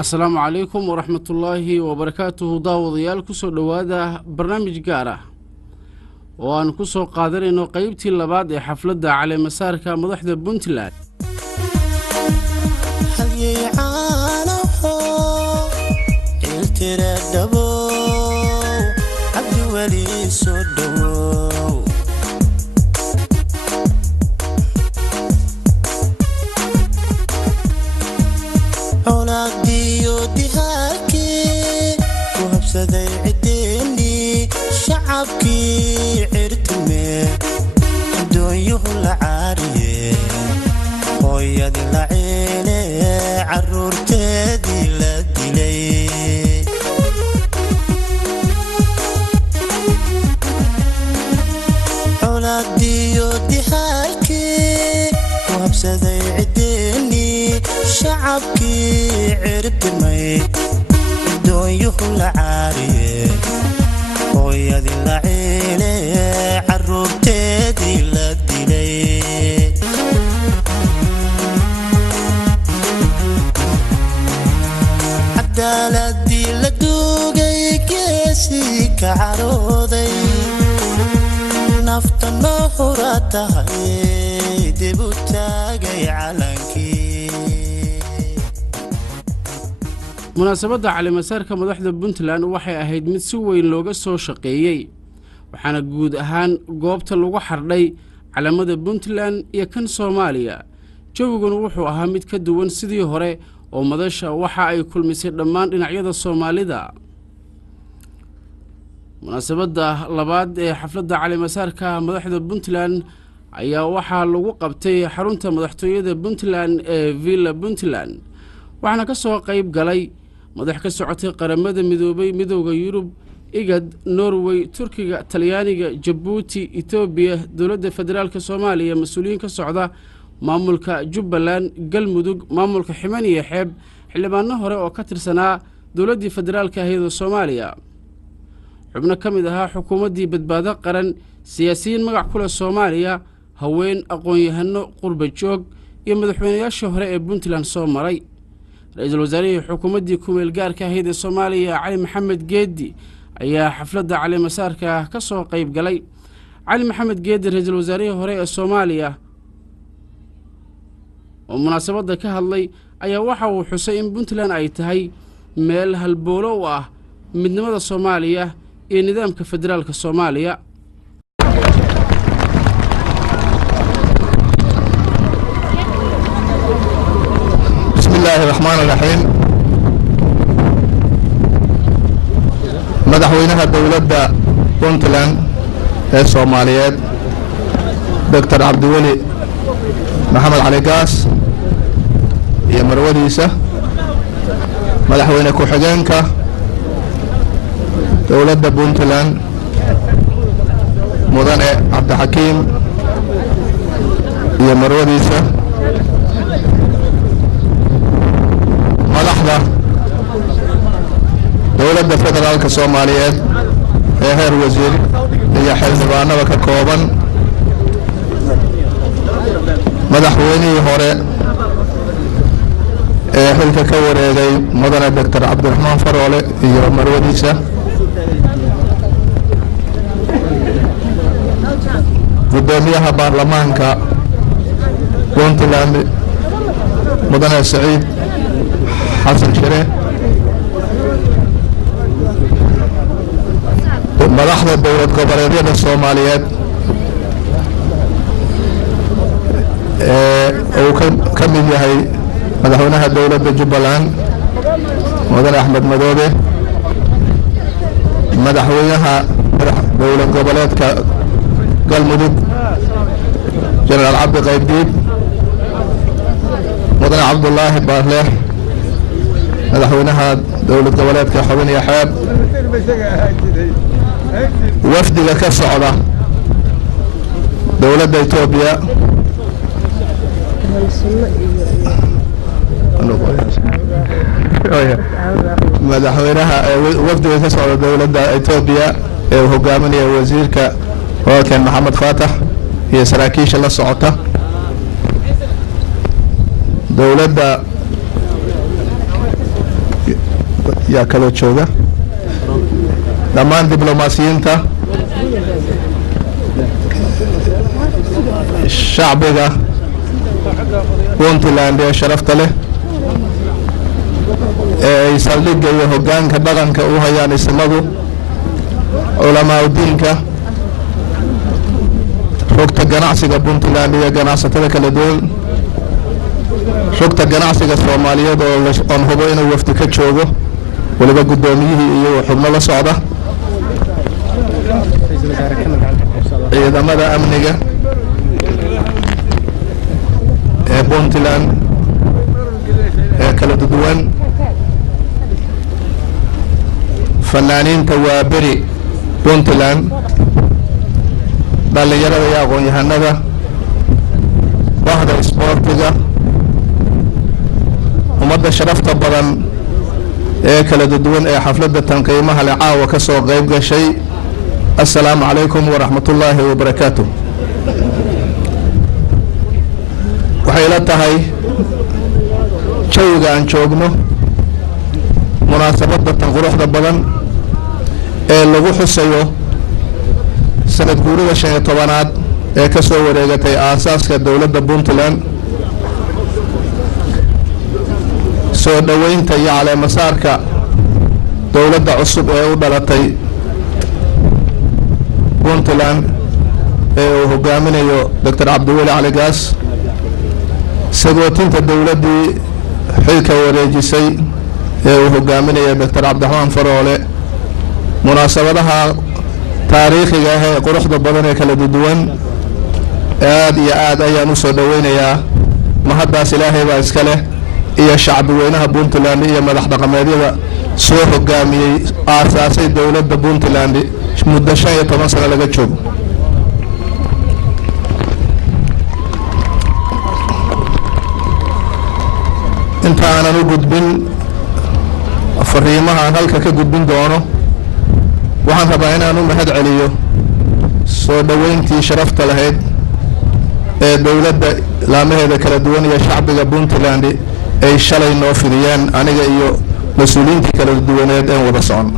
السلام عليكم ورحمة الله وبركاته. داوديال كسو دوادا برنامج جارة وان كسو قادر انو قيبتي اللباد حفلة على مسارك مضحدة بنتلان هل يعانحو التردبو عبد ولي سودو أولادي ودهاكي وهبسدي عديني شعبكي عرتمي دويه العارية خويا دي العيلة عرور تادي لدلي أولادي ودهاكي وهبسدي عديني شعبكي عرتمي دويه العارية خويا دي العيلة عرور تادي لدلي عدالتي لدوغي كيسي كعروضي نفط النهرة دبو تاقي علنكي. مناسبة على مسارك مضحدة بنتلان waxay ahayd mid si weyn looga soo shaqeeyay waxaana guud ahaan goobta lagu xardhay calamada Puntland iyo kan Soomaaliya jawiguna wuxuu ahaa mid ka duwan sidii hore oo madasha waxa ay kulmisay dhammaan dhinacyada Soomaalida. مناسبة labaad ee xafladda cali masaarka madaxda Puntland ayaa waxa lagu qabtay xarunta madaxtooyada Puntland ee Villa Puntland waxaana ka soo qayb galay madax ka socotay qaramada midoobay midowga Yurub igad Norway Turkiga Talyaaniga Djibouti Ethiopia dawladda federaalka Soomaaliya mas'uuliyiin ka socda maamulka Jubbaland Galmudug maamulka Ximaniya Xeeb xildhibaano hore oo ka tirsanaa dawladda federaalka ah Soomaaliya xubno kamid ahaa xukuumadii badbaado qaran siyaasiyiin magac kula Soomaaliya haween aqoon-yahano qurba joog iyo madaxweynayaasha hore ee Puntland soo maray. رئيس الوزراء حكومة كوميل جارك هيدا الصومالية علي محمد جيدي أيها حفلة على مسارك كسو قيب قلي علي محمد جيدي رئيس الوزراء هراء الصومالية ومناسبة كهاللي أيها وحو حسين بنتلان أي تهي ميل هالبولوة من نمط الصومالية إيه نظام كفدرال كالصومالية. بسم الله الرحمن الرحيم. مدحوينها دولة بونتلاند الصوماليات دكتور عبد الولي محمد علي قاس يا مروديسة مدحوينها كوحجانكا دولة بونتلاند مدن عبد الحكيم يا مروديسة مدحدة دولة فدرالك الصوماليات هير وزير هي حلبانة وككوبا مدحويني هوري حلك كوريدي مدن الدكتور عبد الرحمن فرولي هي مروديسة قدوميها بارلمانكا بونتلاند مدن سعيد حسن شريف مدحنا دولة goboleedyada الصوماليات oo ka mid yahay madaxweynaha dowladda Jubbaland mudane Axmed Madoobe madaxweynaha dowlad goboleedka Galmudug General Cabdi Qaybdiid mudane Cabdullaahi Baarleh madaxweynaha dowlad goboleedka Xubniya Xeeb wafdiga ka socda dowladda Itoobiya madaxweynaha wafdiga ka socda dowladda Itoobiya ee hogaaminaya wasiirka walaalkeen Maxamed Faatax iyo saraakiisha la socota dowladda yaa kala jooga dhammaan diblomaasiyiinta shacbiga Puntland ee sharafta leh ee ay saldhigga iyo hoggaanka dhaqanka u hayaan ismadu culamaa diinka rugta ganacsiga Puntland iyo ganacsatada kala duwan rugta ganacsiga Soomaaliyeed oo aan hubo inuu wafdi ka joogo waliba gudoomiyihii iyo xubno la socda ciidamada amniga ee Puntland ee kala duwan fanaaniinta waa beri Puntland dhalinyarada iyo aqoon-yahanada bahda isboortiga ummadda sharafta badan ee kala duwan ee xafladda tanqiimaha leh caawa ka soo qayb gashay assalaamu calaykum waraxmatullaahi wabarakaatuh waxay la tahay jawiga aan joogno munaasabadda tan quruxda badan ee lagu xusayo sanad guurida 15aad ee ka soo wareegatay aasaaska dowladda Puntland soo dhaweynta iyo caleemasaarka dowladda cusub ee u dhalatay Puntland ee uu hogaaminayo Dr. Cabdiweli Cali Gaas sagootinta dowladdii xilka wareejisay ee uu hogaaminayo Dr. Cabdiraxmaan Faroole munaasabadaha taariikhiga ah ee quruxda badan ee kala duwan aad iyo aad ayaan u soo dhaweynayaa mahaddaas Ilaahay baa iska leh iyo shacbi weynaha Puntland iyo madax dhaqameedyada soo hogaamiyay aasaasay dowladda Puntland muddo 15 sano laga joogo inta aanan u gudbin fariimaha aan halka ka gudbin doono waxaan rabaa inaan u mahad celiyo soo dhaweyntii sharafta lahayd ee dowladda laamaheeda kala duwan iyo shacbiga Puntland ay shalay noo fidiyeen aniga iyo mas'uuliyiinta kala duwaneed ee wada socon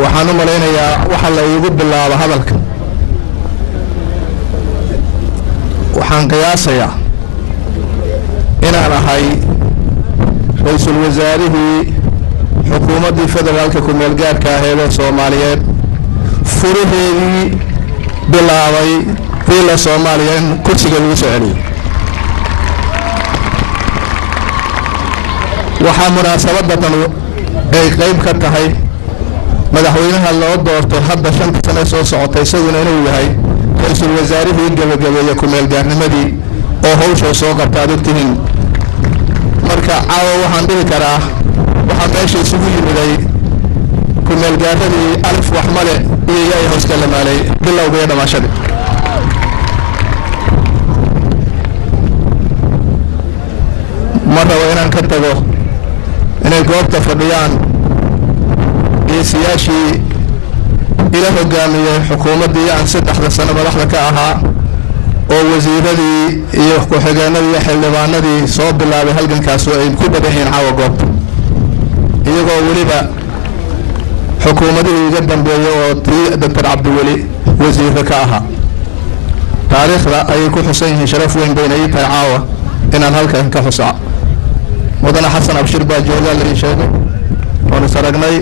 waxaan u maleynayaa waxa la igu bilaabo hadalka waxaan qiyaasayaa inaan ahay ra'iisul wasaarihii xukuumaddii federaalka ku meel gaarka ahayd ee Soomaaliyeed furaheedii bilaabay fiila Soomaaliya in kursiga lagu soo celiyo waxaa munaasabaddan ay qayb ka tahay madaxweynaha loo doortay hadda 5 sano soo socotay isaguna inuu yahay ra'iisul wasaarihii gabagabeeyay ku meel gaarnimadii oo hawsha soo qabtay dadkiin marka caawa waxaan dhihi karaa waxaa meesha isugu yimiday ku meel gaaradii alif waxmale iyo yaay hoos kala maalay bilowga dhamaashada marna waa inaan ka tago inay goobta fadhiyaan geesiyaashii ila hogaamiyay xukuumaddii aan 3 sano madaxda ka ahaa oo wasiiradii iyo ku-xigeenadii iyo xildhibaanadii soo bilaabay halgankaas oo ay ku badan yihiin caawa goobta iyagoo weliba xukuumadihii iga dambeeyay oo tii Dr. Cabdiweli wasiirka ka ahaa taariikhda ayay ku xusan yihiin sharaf weyn bayna ii tahay caawa inaan halkan ka xusaa mudane xasan abshir baa jooga la sheegay oo saragnay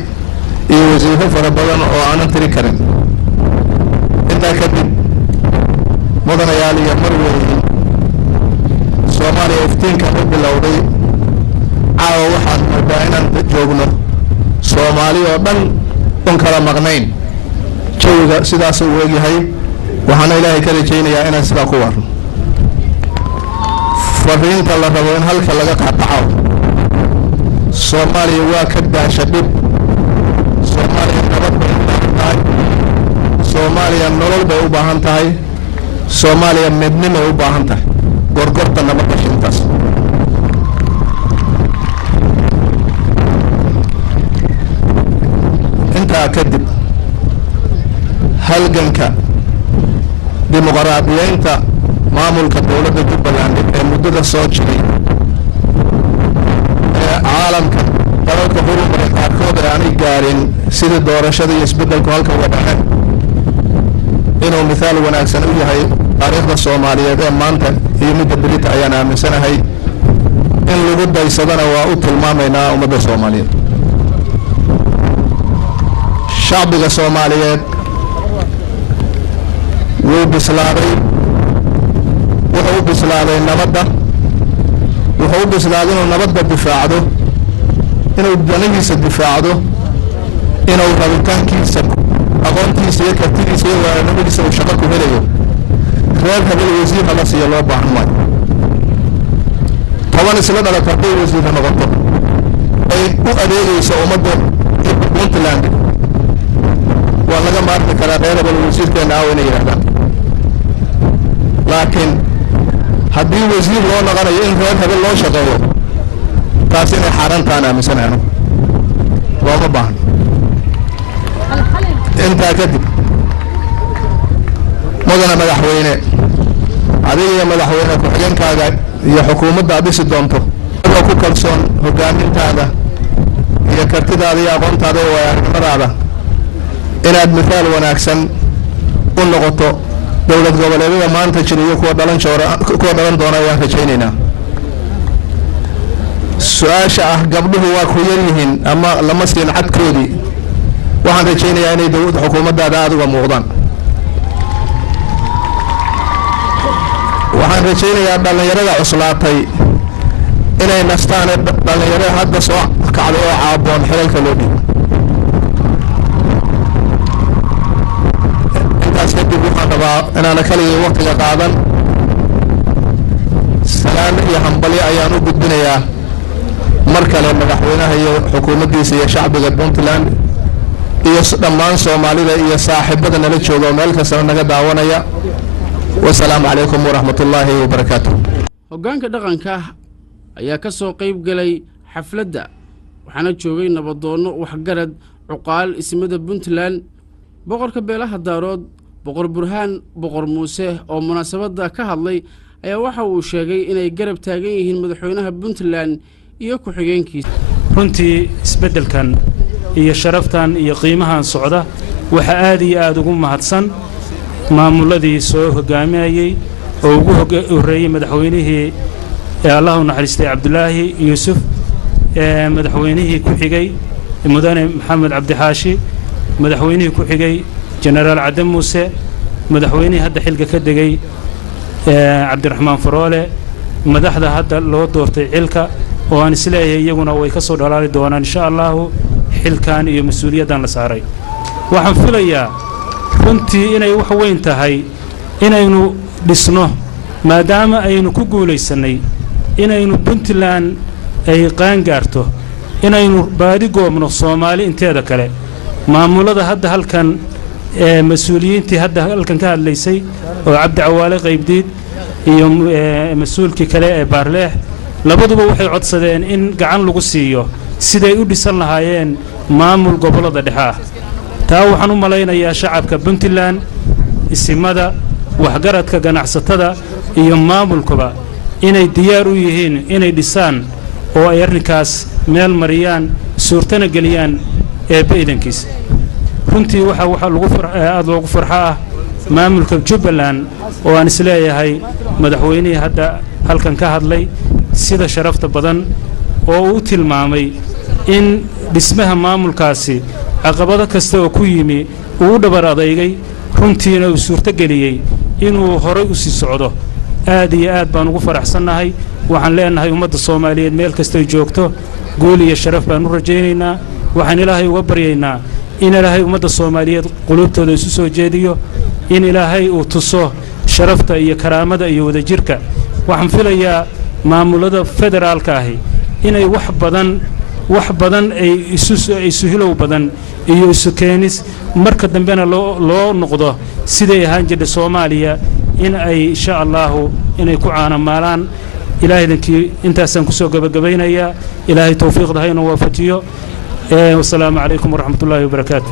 iyo wasiiro fara badan oo aanan tiri karin inta kadib mudanayaal iyo marweyn Soomaaliya iftiinka u bilowday caawa waxaan moodaa inaan joogno Soomaali oo dhan on kala maqnayn jawiga sidaas uu ogyahay waxaan Ilaahay ka rajaynayaa inaan sidaa ku warno fariinta la rabo in halka laga qaataco Soomaaliya waa ka daasha dhib Soomaaliya nabad bay tahay Soomaaliya nolol bay u baahan tahay Soomaaliya midnimo u baahan tahay gorgorta nabadda intaas intaa kadib halganka dimuqraadiyeynta maamulka dowladda Jubbaland ee muddada soo jiray ee caalamka dalalka horumaray qaarkood aanay gaarin sidii doorashada iyo isbeddelku halka uga dhaceen inuu mithaal wanaagsan u yahay taariikhda Soomaaliyeed ee maanta iyo midda berita ayaan aaminsanahay in lagu daysadana waa u tilmaamaynaa ummadda Soomaaliyeed shacbiga Soomaaliyeed wuu bislaaday wuxuu bislaaday nabadda wuxuu bislaaday inuu nabadda difaacdo inuu danihiisa difaacdo inuu rabitaankiisa aqoontiisa iyo kartidiisa iyo waaranimadiisa uu shaqo ku helayo reer habel wasiir hala siiyo loo baahan maayo toban isla dhalata hadday wasiirka noqoto ay u adeegayso ummadda Puntland waa laga maarmi karaa reer habel wasiirkeena aaw inay yidhahdaan laakiin haddii wasiir loo noqonayo in reer habel loo shaqeeyo taas inay xaaraantaan aaminsanaano looma baahan intaa kadib mudana madaxweyne adiga iyo madaxweyne ku-xigeenkaaga iyo xukuumadda aad dhisi doonto adoo ku kalsoon hogaamintaada iyo kartidaada iyo aqoontaada iyo waayo-aragnimadaada inaad mithaal wanaagsan u noqoto dowlad goboleedyada maanta jira iyo kuwa dhalan doona ayaan rajaynaynaa su-aasha ah gabdhuhu waa ku yar yihiin ama lama siin cadkoodii waxaan rajaynayaa inay dowladda xukuumaddaada aada uga muuqdaan waxaan rajaynayaa dhallinyarada cuslaatay inay nastaan dhallinyarada hadda soo kacday oo caaboon xilalka loo dhiibo intaas kadib waxaan rabaa inaana kaligii waqtiga qaadan salaan iyo hambalyo ayaan u gudbinayaa mar kale madaxweynaha iyo xukuumaddiisa iyo shacbiga Puntland iyo dhammaan Soomaalida iyo saaxiibada nala jooga meel kasta naga daawanaya wassalaamu calaykum waraxmatullaahi wabarakaatuh hoggaanka dhaqanka ayaa ka soo qayb galay xafladda waxaana joogay nabadoonno waxgarad cuqaal ismada Puntland boqorka beelaha daarood boqor burhaan boqor muuse oo munaasabadda ka hadlay ayaa waxa uu sheegay inay garab taagan yihiin madaxweynaha Puntland iyo ku-xigeenkiisa runtii isbeddelkan iyo sharaftan iyo qiimahan socda waxa aad iyo aad ugu mahadsan maamuladii soo hogaaminayay oo ugu horeeyay madaxweynihii Allahu naxariistay Cabdulaahi Yuusuf madaxweynihii ku xigay mudane Maxamed Cabdi Xaashi madaxweynihii ku xigay Generaal Cadam Muuse madaxweynihii hadda xilka ka degay Cabdiraxmaan Faroole madaxda hadda loo doortay xilka oo aan isleeyahay iyaguna way ka soo dhalaali doonaan insha Allah xilkan iyo mas'uuliyaddan la saaray waxaan filayaa runtii inay wax weyn tahay inaynu dhisno maadaama aynu ku guulaysanay inaynu Puntland ay qaan gaarto inaynu baadi goobno Soomaali inteeda kale maamulada hadda halkan mas'uuliyiintii hadda halkan ka hadlaysay oo Cabdi Cawaale Qaybdiid iyo mas'uulkii kale ee Baarleex labaduba waxay codsadeen in gacan lagu siiyo siday u dhisan lahaayeen maamul gobolada dhexe taa waxaan u malaynayaa shacabka Puntland isimada waxgaradka ganacsatada iyo maamulkuba inay diyaar u yihiin inay dhisaan oo ay arrinkaas meel mariyaan suurtana geliyaan eebaydankiis runtii waxa lagu aad loogu farxaa maamulka Jubbaland oo aan isleeyahay madaxweynihii hadda halkan ka hadlay sida sharafta badan oo uu tilmaamay in dhismaha maamulkaasi caqabado kasta oo ku yimi uu dhabar adeegay runtiina uu suurto geliyay inuu horay u sii socdo aad iyo aad baan ugu faraxsanahay waxaan leenahay ummadda Soomaaliyeed meel kasta ay joogto guul iyo sharaf baan u rajaynaynaa waxaan Ilaahay uga baryaynaa in Ilaahay ummadda Soomaaliyeed qulubtooda isu soo jeediyo in Ilaahay uu tuso sharafta iyo karaamada iyo wadajirka waxaan filayaa maamulada federaalka ahi inay wax badan wax badan ay isu hilow badan iyo isu keenis marka dambena loo noqdo siday ahaan jirtay Soomaaliya in ay insha Allah inay ku caanamaalaan ilaahay dankii intaasaan ku soo gabagabaynaya ilaahay tawfiiqda hayna waafajiyo والسلام عليكم ورحمة الله وبركاته.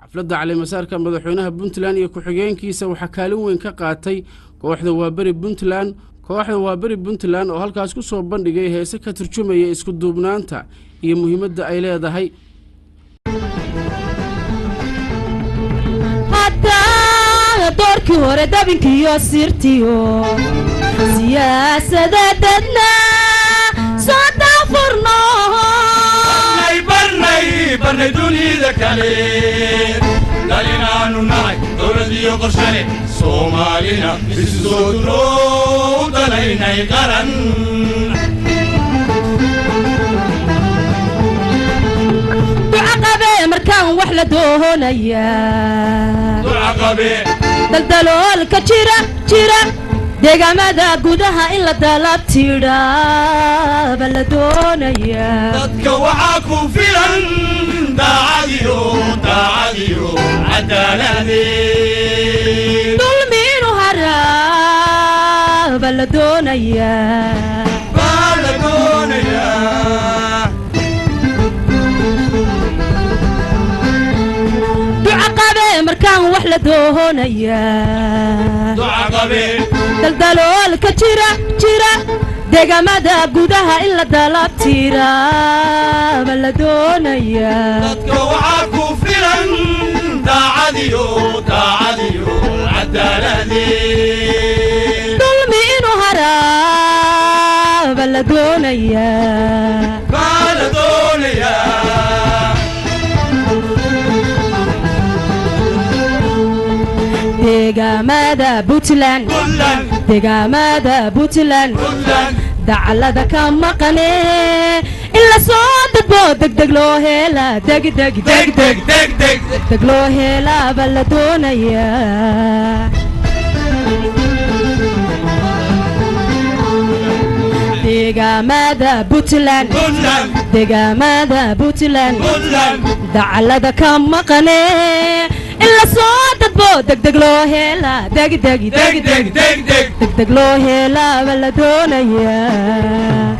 xafladda caleemasaarka madaxweynaha Puntland iyo ku-xigeenkiisa waxa kaalin weyn ka qaatay kooxda Waaberi Puntland oo halkaas ku soo bandhigay heese ka turjumaya isku duubnaanta iyo muhiimadda ay leedahay. hatta doorkii hore dabinkiyo sirtiyo siyaasadda dadna soo daafurno barnay dunida kale dalinaanu nahay dowladiyo qorshane Soomaalina isu soo duroo dalaynay qaran ducaqabe markaan wax la doonayaa ducaqabe daldaloolka jira deegaamada gudaha in la dalab tiidhaaba la doonayaa dadka waxaa ku filan daacadiyo cadaaladee dulmi inuu haraaba la doonayaa ducaqabe markaan wax la doonayaa ducaqabe daldaloolka jira deegaamada gudaha in la dalab tiiraaba la doonayaa dadka waxaa ku filan daacadiyo cadaaladee dulmi inuu haraaba la doonayaa deegaamada Puntland dacalada ka maqane in la soo dadbo degdeg loo hela degdeg loo helaaba la doonayaa deegaamada Puntland dacalada ka maqane in la soo dadbo degdeg loo hela degdeg loo helaaba la doonayaa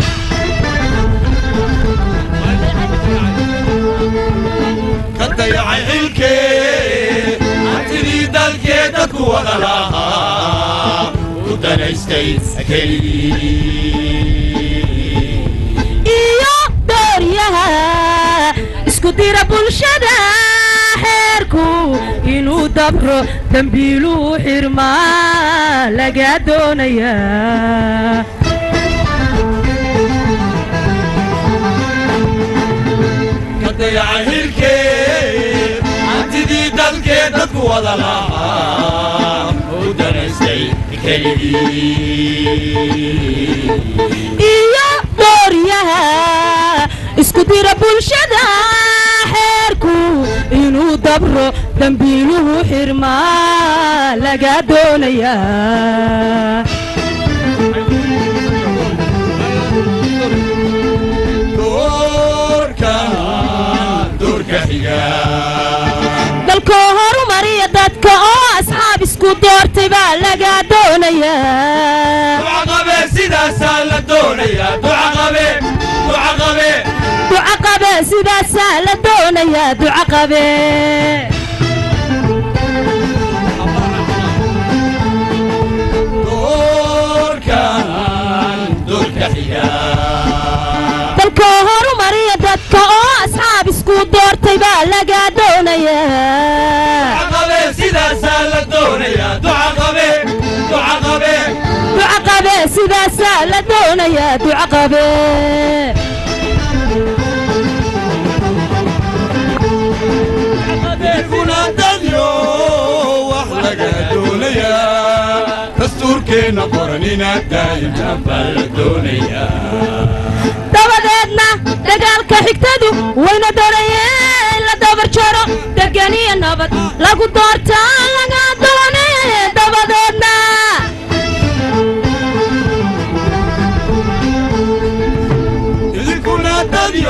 ka dayacay xilkee antidii dalkee dadku wada lahaa u danaystay keligii iyo dooryaha isku dira bulshada xeerku inuu dabro dambiiluu xirmaa laga doonayaa ka dayacay xilkee antidii dalkee dadku wada lahaa u danaystay keligii iyo dooryaha isku dira bulshada xeerku inuu dabro dambiiluhu xirmaa laga doonayaa doorka xiga dalka horumariya dadka oo asxaab isku doortay baa laga doonayaa ducaqabe sidaasaa la doonayaa ducaqabe sidaasaa la doonayaa ducaqabe doorka xiga dalka horumariya dadka oo asxaab isku doortay baa laga doonayaa ducaqabe sidaasaa la doonayaa ducaqabe sidaasaa la doonayaa ducaqabe kuna dadyo wax laga doonayaa dastuurkeena qoran inaad daayintaan baa la doonayaa dabadeedna dagaalka xigtadu wayna doonayeen la dabar jaro degan iyo nabad lagu doortaa laga doonee dabadeedna idinkuna dadyo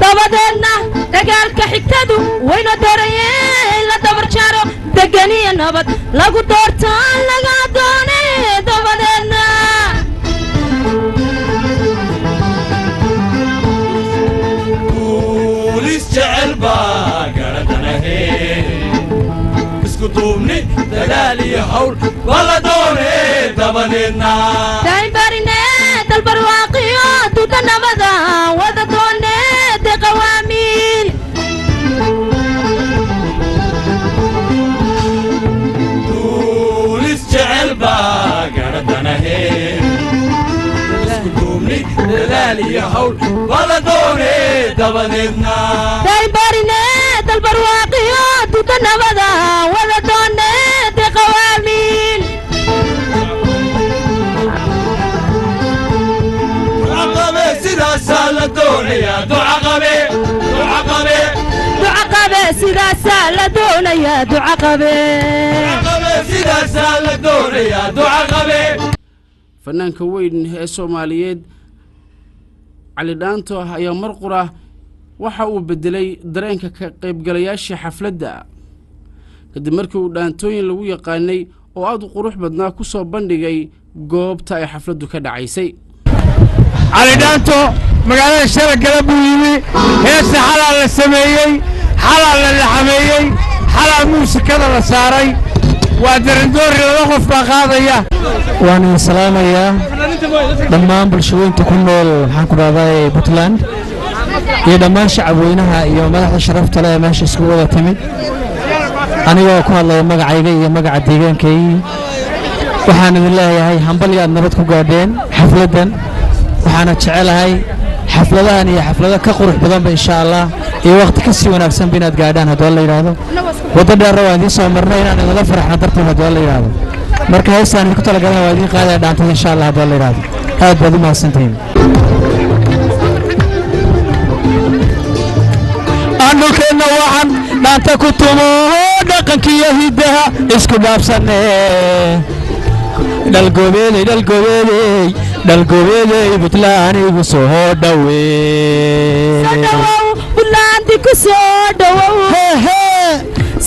dabadeedna dagaalka xigtadu wayna doorayeen la dabar jaro deganiya nabad lagu doortaan laga doone dabadeedna بوليس جعل باقردنا اسكو دومني دلالي هول ولا دوني دبنينا داين بارينات البرواقيات ودنبدا وذا دونات قواميل بوليس جعل باقردنا اسكو دومني دلالي هول ولا دوني دبنينا داين بارينات البرواقيات ودنبدا وذا دونات قواميل عقبة سيدا سالة دونيا دعقبة دعقبة دعقبة سيدا سالة دونيا دعقبة عقبة سيدا سالة دونيا دعقبة fanaanka weyn ee Soomaaliyeed Cali Dhaanto ayaa mar qura waxa uu bedelay dareenka ka qaybgalayaasha xafladda kadib markii uu dhaantooyin lagu yaqaanay oo aad u qurux badnaa ku soo bandhigay goobta ay xafladdu ka dhacaysay Cali Dhaanto magaalada Shalagala buu yimi heesta xalaal la sameeyay xalaal la laxameeyay xalaal muusikada la saaray waa darandoori laba qof baa qaadaya waan salaamayaa dhammaan bulshooyinka ku nool waxaan ku raadayay Puntland iyo dhammaan shacabweynaha iyo madaxda sharafta leh meesha isku wada timid anigoo ku hadlaya magacayga iyo magaca deegaankayga waxaan idin leeyahay hambal iyo nabad ku gaadheen xafladan waxaana jecelahay xafladahan iyo xaflada ka qurux badan insha Allah iyo waqti ka sii wanaagsan binaad gaadhaan haddii la yiraahdo wada dheer waa idin soo marnay inaan idin farxno darteed haddii la yiraahdo marka heestaan ku talagalay waa idin qaaday dhaantay insha Allah haddii la yiraahdo aad baad u mahadsantihiin anulkeena waxaan dhaanta ku tumo dhaqankiyo hidaha isku dhaafsanee dalgobeeley Puntland igu soo dhaweey Puntland ku soo dhawow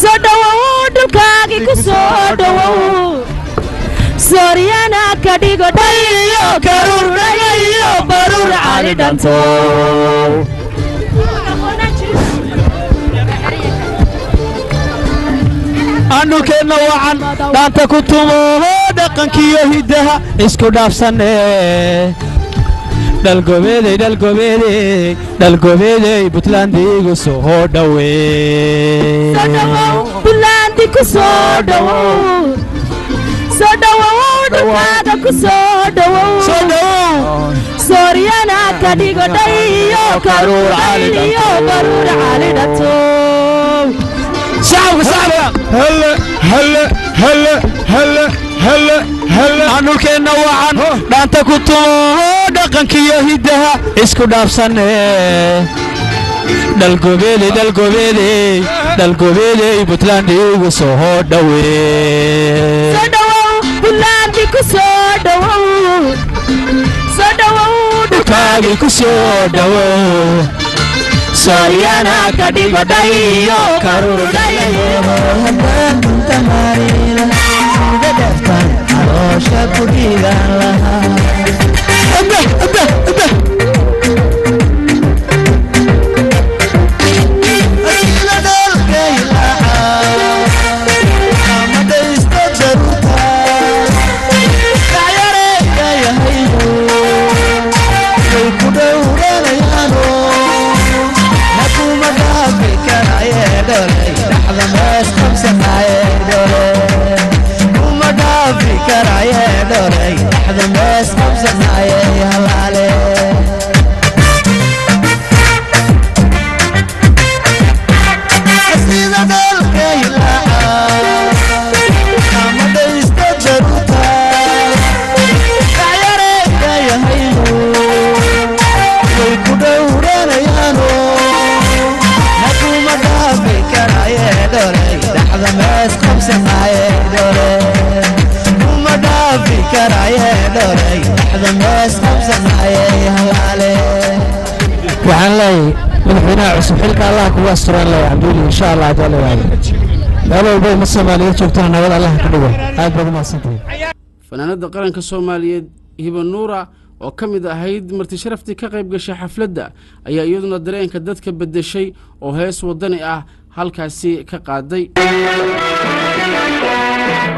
soo dhawow dhulkaagi ku soo dhawow Sooriyana ka dhigo dhayo karur dhayo barur Cali Dhaanto anulkeena waxaan dhaanta ku tumo dhaqankiyo hidaha isku dhaafsanee dalgobeeley Puntland igu soo dhaweey soo dhawow Puntland ku soo dhawow soo dhawow dhulkaaga ku soo dhawow Sooriyana ka dhigo dhayo karur Cali Dhaanto anulkeena waxaan dhaanta ku tumo dhaqankiyo hidaha isku dhaafsanee dalgobeeley Puntland igu soo dhaweey soo dhawow Puntland ku soo dhawow soo dhawow dhulkaagi ku soo dhawow Sooriyana ka dhigo dhayo karur dhayo كرايه دوري لحظة ما استمسك معي waxaan leeyahay madaxweynaha cusub xilka allah kugu asturaan leeyahay cabduuli insha allah aad leeyahay meel walba uma Soomaaliyeed joogtana nabad allah ka dhigo aad baad u mahadsantahay fanaanada qaranka Soomaaliyeed Hiba Nuura oo ka mid ahayd marti sharaftii ka qayb gashay xafladda ayaa iyaduna dareenka dadka bedeshay oo hees wadani ah halkaasi ka qaaday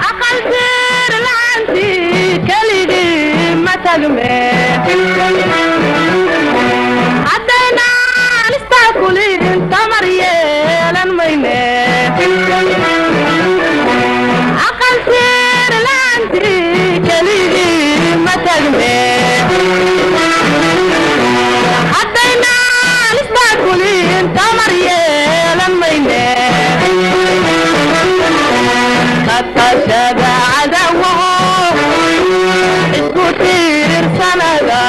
aqal sir laanti kaligi matagme hadana istaaqulin tamaryeelan mayne aqal sir laanti kaligi matagme hadana istaaqulin tamaryeelan mayne تشبع عدوه اسكتير سندا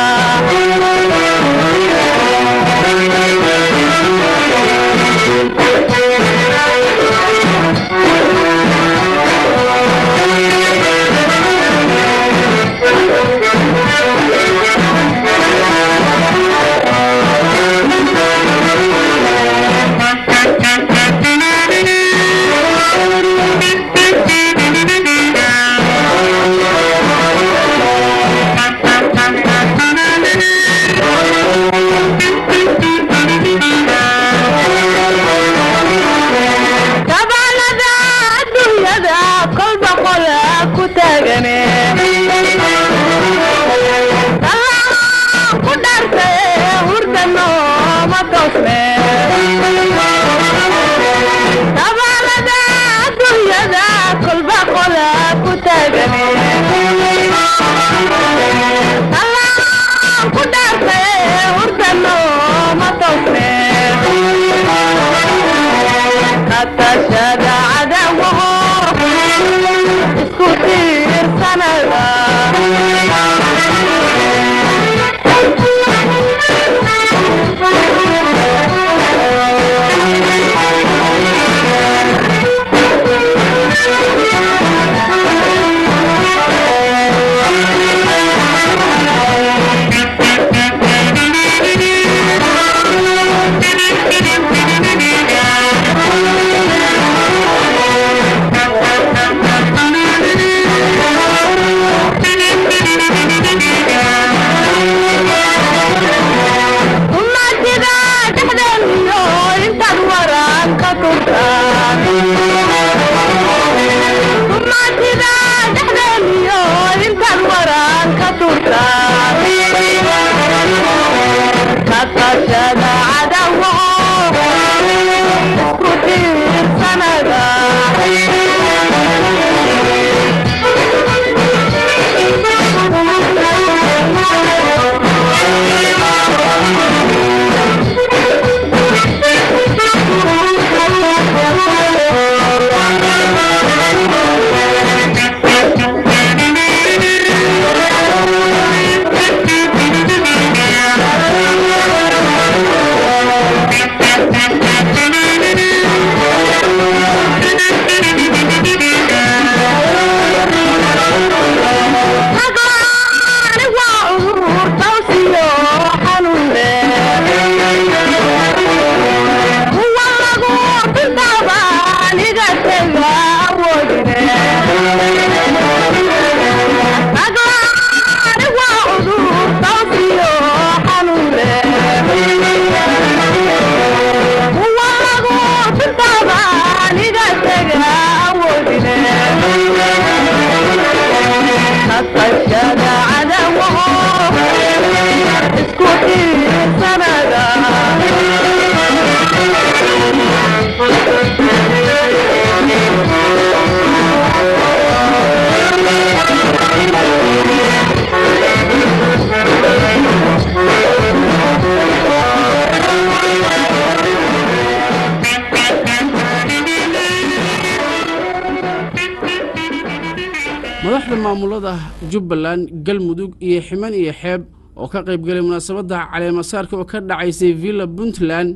madaxda maamulada Jubbaland Galmudug iyo Ximan iyo Xeeb oo ka qayb galay munaasabadda caleemasaarka oo ka dhacaysay Villa Puntland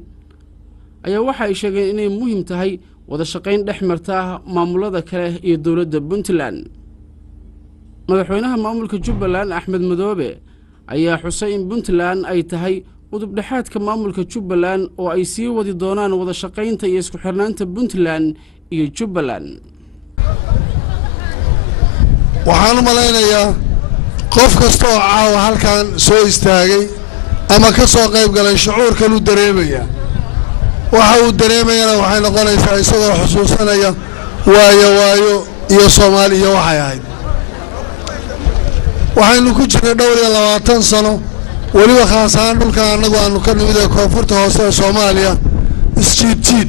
ayaa waxa ay sheegeen inay muhiim tahay wada shaqayn dhexmarta maamulada kale iyo dawladda Puntland madaxweynaha maamulka Jubbaland Axmed Madoobe ayaa xusay in Puntland ay tahay udubdhexaadka maamulka Jubbaland oo ay sii wadi doonaan wada shaqaynta iyo isku xirnaanta Puntland iyo Jubbaland. waxaan u malaynayaa qof kasta oo caawa halkan soo istaagay ama ka soo qayb galay shucuurkan uu dareemaya waxa uu dareemayana waxay noqonaysaa isagoo xusuusanaya waayo iyo Soomaaliya waxay ahayd waxaynu ku jirnay dhowr iyo 20 sano waliba khaas ahaan dhulka anagu aanu ka nimid ee koonfurta hoose ee Soomaaliya isjiid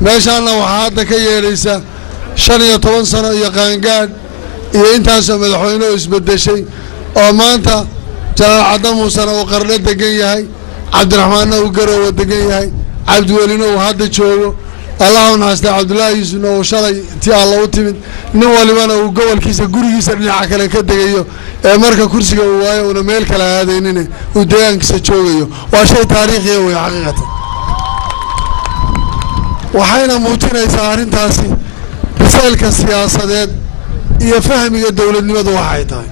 meeshaana waxaa hadda ka yeedhaysa 15 sano iyo qaangaad iyo intaas madaxweyne isbedeshay oo maanta Jalaal Cadda Muuse uu qarno degan yahay Cabdiraxmaan uu Garowe degan yahay Cabdiwelina uu hadda joogo Allahuna hasta Cabdullaahi Yuusufna uu shalay tii Allah u timid nin walibana uu gobolkiisa gurigiisa dhinaca kale ka degayo ee marka kursiga uu waayo una meel kale aadaynin uu deegaankiisa joogayo waa shay taariikhi ah way xaqiiqatan waxayna muujinaysaa arrintaasi biseelka siyaasadeed iyo fahmiga dawladnimadu waxay tahay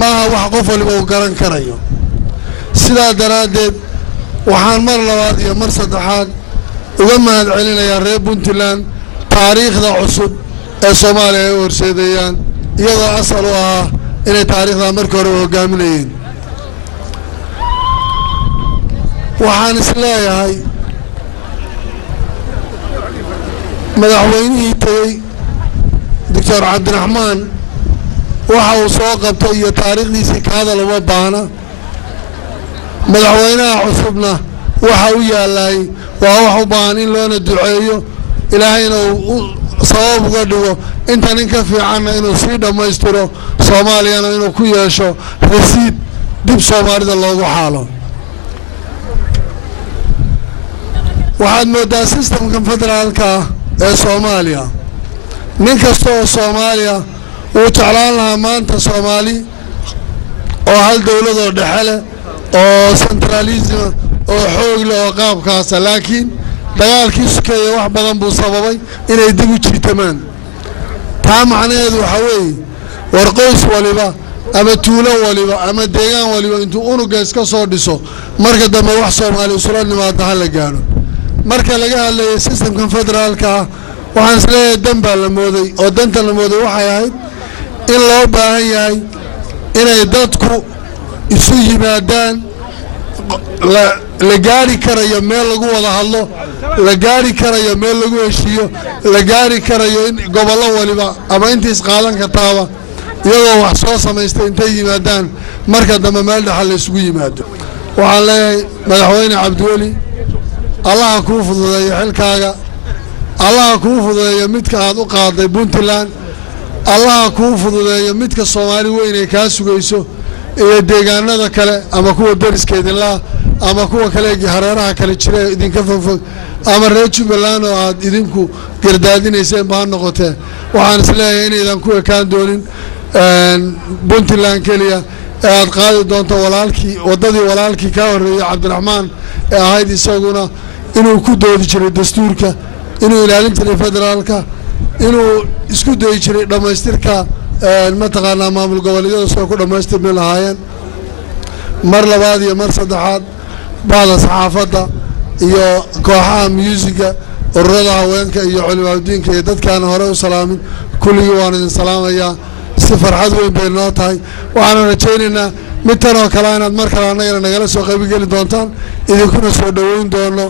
maaha wax qof waliba uu garan karayo sidaa daraadeed waxaan mar labaad iyo mar saddexaad uga mahadcelinayaa reer Puntland taariikhda cusub ee Soomaaliya ay horseedayaan iyadoo asal u ah inay taariikhda markii hore hogaaminayeen waxaan isleeyahay madaxweynihii tagay Dr. Cabdiraxmaan waxa uu soo qabtay iyo taariikhdiisii ka hadal uma baahna madaxweynaha cusubna waxa uu yaalay waa wax u baahan in loona duceeyo ilaahayna uu sabab uga dhigo inta nin ka fiicanna inuu sii dhammaystiro Soomaaliyana inuu ku yeesho rasiid dib Soomaalida loogu xaalo waxaad moodaa systemka federaalka ee Soomaaliya nin kasta oo Soomaaliya uu jeclaan lahaa maanta Soomaali oo hal dawlad oo dhexe leh oo centralism oo xoog leh oo qaabkaas laakiin dagaalkii sukeeyay wax badan buu sababay inay dib u jiitamaan taa macnaheedu waxa weeye war qoys waliba ama tuulo waliba ama deegaan waliba intuu unuga iska soo dhiso marka dambe wax Soomaali isla nimaado hal la gaaro marka laga hadlayo systemka federaalka waxaan isleeyahay danba la mooday oo danta la mooday waxay ahayd in loo baahan yahay inay dadku isu yimaadaan la gaari karayo meel lagu wada hadlo la gaari karayo meel lagu heshiiyo la gaari karayo in gobollo waliba ama intii isqaadan kartaaba iyagoo wax soo samaystay intay yimaadaan marka dambe meel dhaxal la isugu yimaado waxaan leeyahay madaxweyne Cabdiweli Allah kuu fududeeyo xilkaaga Allah kuu fududeeyo midka aad u qaaday Puntland Allah kuu fududeeyo midka Soomaali weyn ay ka sugayso iyo deegaanada kale ama kuwa dariskeeda la ama kuwa kale hareeraha kale jira idinka fog ama reer Jubbaland oo aad idinku gardaadinayseen baa noqotay waxaan isleeyahay in idan ku ekaan doonin Puntland kaliya aad qaadi doonto walaalkii ka horeeyay Cabdiraxmaan ee ahayd isaguna inuu ku doodi jiray dastuurka inuu ilaalin jiray federaalka inuu isku dayi jiray dhamaystirka mataqaanaa maamul goboleedyada soo ku dhamaystirmi lahaayeen mar labaad iyo mar saddexaad baada saxaafadda iyo kooxaha musiga ururada haweenka iyo culimadiinka iyo dadkaan hore u salaamin kulligii waan idin salaamayaa si farxad weyn bay noo tahay waxaan rajaynaynaa mid tan oo kale inaad mar kale annagana nagala soo qayb geli doontaan idinkuna soo dhaweyn doono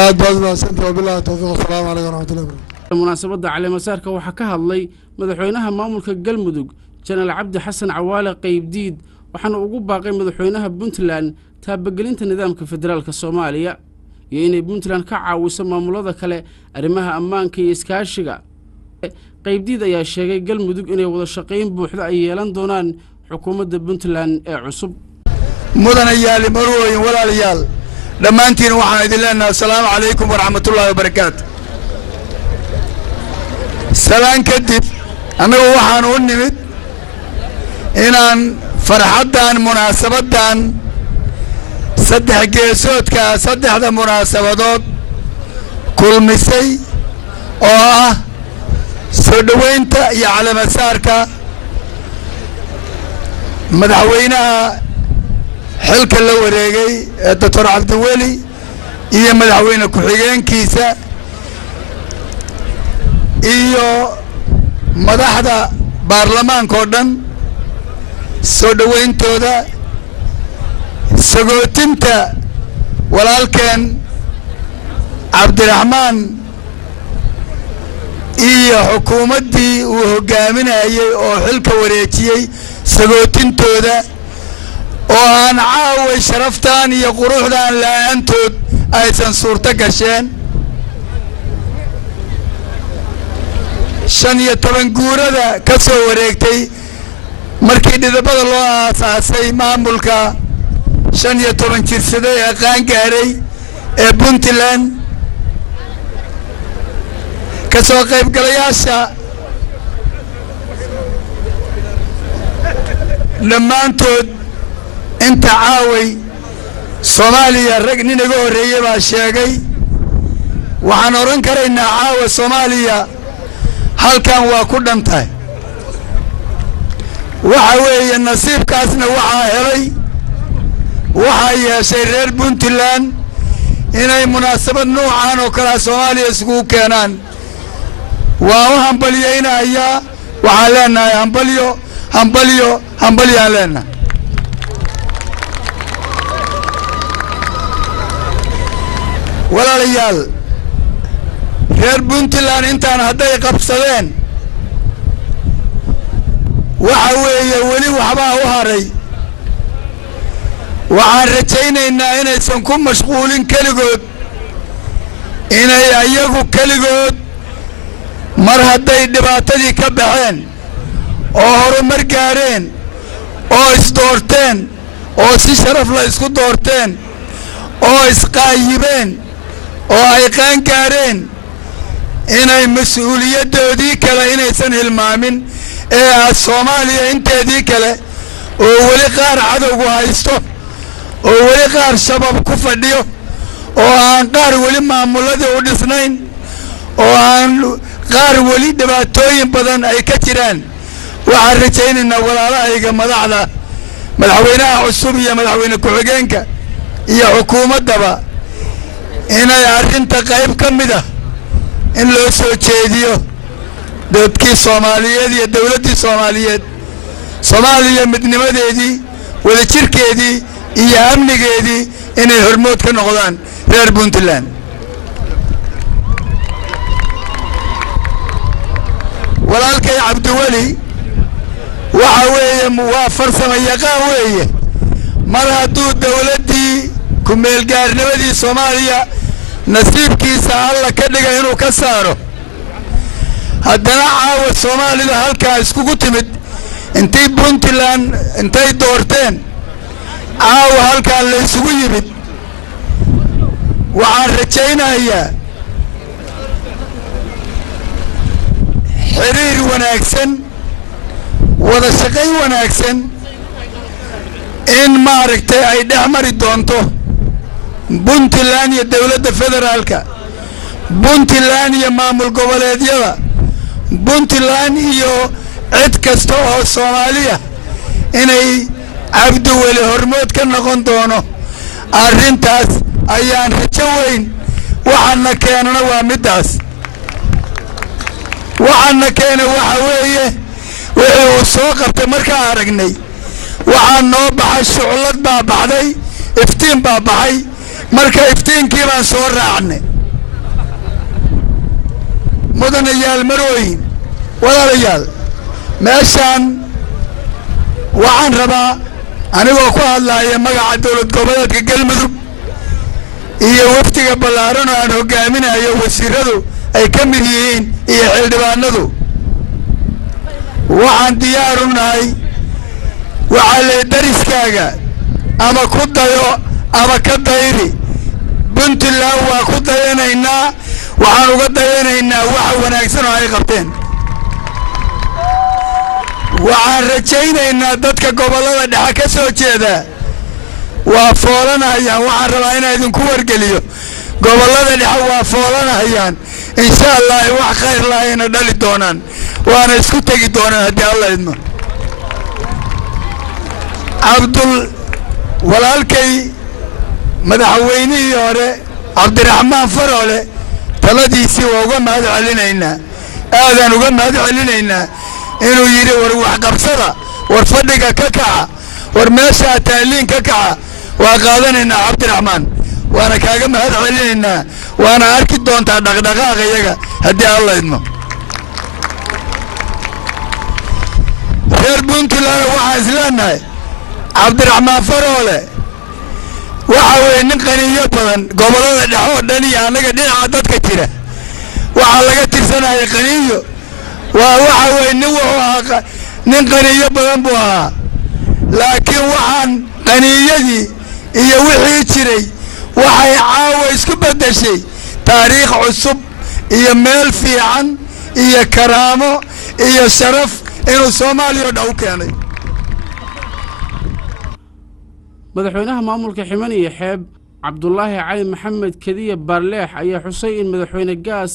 aad baad mahadsantahay wabillahi tawfiiq wassalaamu calaykum waraxmatullahi wabarakatuh munaasabadda caleemasaarka waxaa ka hadlay madaxweynaha maamulka Galmudug Janaal Cabdi Xasan Cawaale Qaybdiid waxaana ugu baaqay madaxweynaha Puntland taabagelinta nidaamka federaalka Soomaaliya iyo inay Puntland ka caawiso maamulada kale arrimaha ammaanka iyo iskaashiga Qaybdiid ayaa sheegay Galmudug inay wada shaqayn buuxda ay yeelan doonaan xukuumadda Puntland ee cusub mudanayaal marooyin walaalayaal dhammaantiin waxaan idin leenahay assalaamu calaykum waraxmatullaahi wabarakaatuh salaan kadib annagu waxaan u nimid inaan farxaddan munaasabadan saddex geesoodka saddexda munaasabadood kulmisay oo ah soo dhaweynta iyo caleemasaarka madaxweynaha xilka la wareegay Dr. Cabdiweli iyo madaxweyne ku-xigeenkiisa iyo madaxda baarlamaanka oo dhan soo dhawayntooda sagootinta walaalkeen Cabdiraxmaan iyo xukuumaddii uu hogaaminayay oo xilka wareejiyey sagootintooda oo aan caaway sharaftaan iyo quruxdaan la'aantood aysan suurto gasheen 15 guurada ka soo wareegtay markii dhidabada loo aasaasay maamulka 15 jirsaday ee qaangaaray ee Puntland ka soo qaybgalayaasha dhammaantood inta caaway Soomaaliya rag nin iga horeeyay baa sheegay waxaan oran karaynaa caawa Soomaaliya halkan waa ku dhantahay waxa weeye nasiibkaasna waxaa helay waxaa yeeshay reer Puntland inay munaasabad noocan oo kala Soomaaliya isugu keenaan waa u hambalyeynaya waxaan leenahay hambalyo leenahay walaalayaal reer Puntland intaan hadday qabsadeen waxa weeye weli waxbaa u haray waxaan rajaynaynaa inaysan ku mashquulin keligood inay ayagu keligood mar hadday dhibaatadii ka baxeen oo horumar gaareen oo isdoorteen oo si sharaf la isku doorteen oo isqaayibeen oo ay qaan gaareen inay mas'uuliyadoodii kale inaysan hilmaamin ee Soomaaliya inteedii kale oo weli qaar cadowgu haysto oo weli qaar shabaab ku fadhiyo oo aan qaar weli maamuladii u dhisnayn oo aan qaar weli dhibaatooyin badan ay ka jiraan waxaan rajaynaynaa walaalahayga madaxweynaha cusub iyo madaxweyne ku-xigeenka iyo xukuumaddaba inay arrinta qayb ka mid ah in loo soo jeediyo dadkii Soomaaliyeed iyo dawladdii Soomaaliyeed Soomaaliya midnimadeedii wadajirkeedii iyo amnigeedii inay hormood ka noqdaan reer Puntland walaalkay Cabdiweli waxa weeye waa farsamo yaqaan weeye mar hadduu dawladdii ku meel gaarnimadii Soomaaliya nasiibkiisa alla ka dhigay inuu ka saaro haddana caawa Soomaalida halkaa iskugu timid intay Puntland intay doorteen caawa halkaa la isugu yimid waxaan rajaynayaa xiriir wanaagsan wada shaqayn wanaagsan in maaragtay ay dhexmari doonto Puntland iyo dawladda federaalka Puntland iyo maamul goboleedyada Puntland iyo cid kasta oo Soomaaliya inay Cabdiweli hormood ka noqon doono arrintaas ayaan rajo weyn waxaana keenana waa midaas waxaana keena waxa weeye wixii uu soo qabtay markaa aragnay waxaa noo baxay shuclad baa baxday iftiin baa baxay marka iftiinkii baan soo raacnay mudanayaal marooyin walaalayaal meeshaan waxaan rabaa anigoo ku hadlaaya magaca dawlad goboleedka Galmudug iyo waftiga ballaaran oo aan hogaaminayo wasiiradu ay ka mid yihiin iyo xildhibaanadu waxaan diyaar u nahay waxa la dariskaaga ama ku dayo ama ka dayri Puntland waa ku dayanaynaa waxaan uga dayanaynaa waxa wanaagsan oo ay qabteen waxaan rajaynaynaa dadka gobolada dhexe ka soo jeeda waa foolanayaan waxaan rabaa inaan idinku wargeliyo gobolada dhexe waa foolanayaan insha Allah wax khayr lahayn dhali doonaan waana isku tagi doonaan haddii Allah idmo walaalkay madaxweynihii hore cabdiraxmaan faroole taladiisii waa uga mahad celinaynaa aadaan uga mahad celinaynaa inuu yidhi war waxqabsada war fadhiga ka kaca war meeshaa taaliin ka kaca waa qaadanaynaa cabdiraxmaan waana kaaga mahad celinaynaa waana arki doontaa dhaqdhaqaaqa iyaga haddii alla idmo reer puntland waxaan isleenahay cabdiraxmaan faroole waxa weeye nin qaniyo badan gobollada dhexe oo dhan iyo annaga dhinaca dadka jira waxaa laga tirsanaya qaniyo waa waxa weeye nin wuxuu ahaa nin qaniyo badan buu ahaa laakiin waxaan qaniyadii iyo wixii jiray waxay caawa isku beddeshay taariikh cusub iyo meel fiican iyo karaamo iyo sharaf inuu Soomaaliya oo dhan u keenay madaxweynaha maamulka Ximan iyo Xeeb Cabdullaahi Cali Maxamed Kadiye Barleex ayaa xusay in madaxweyne Gaas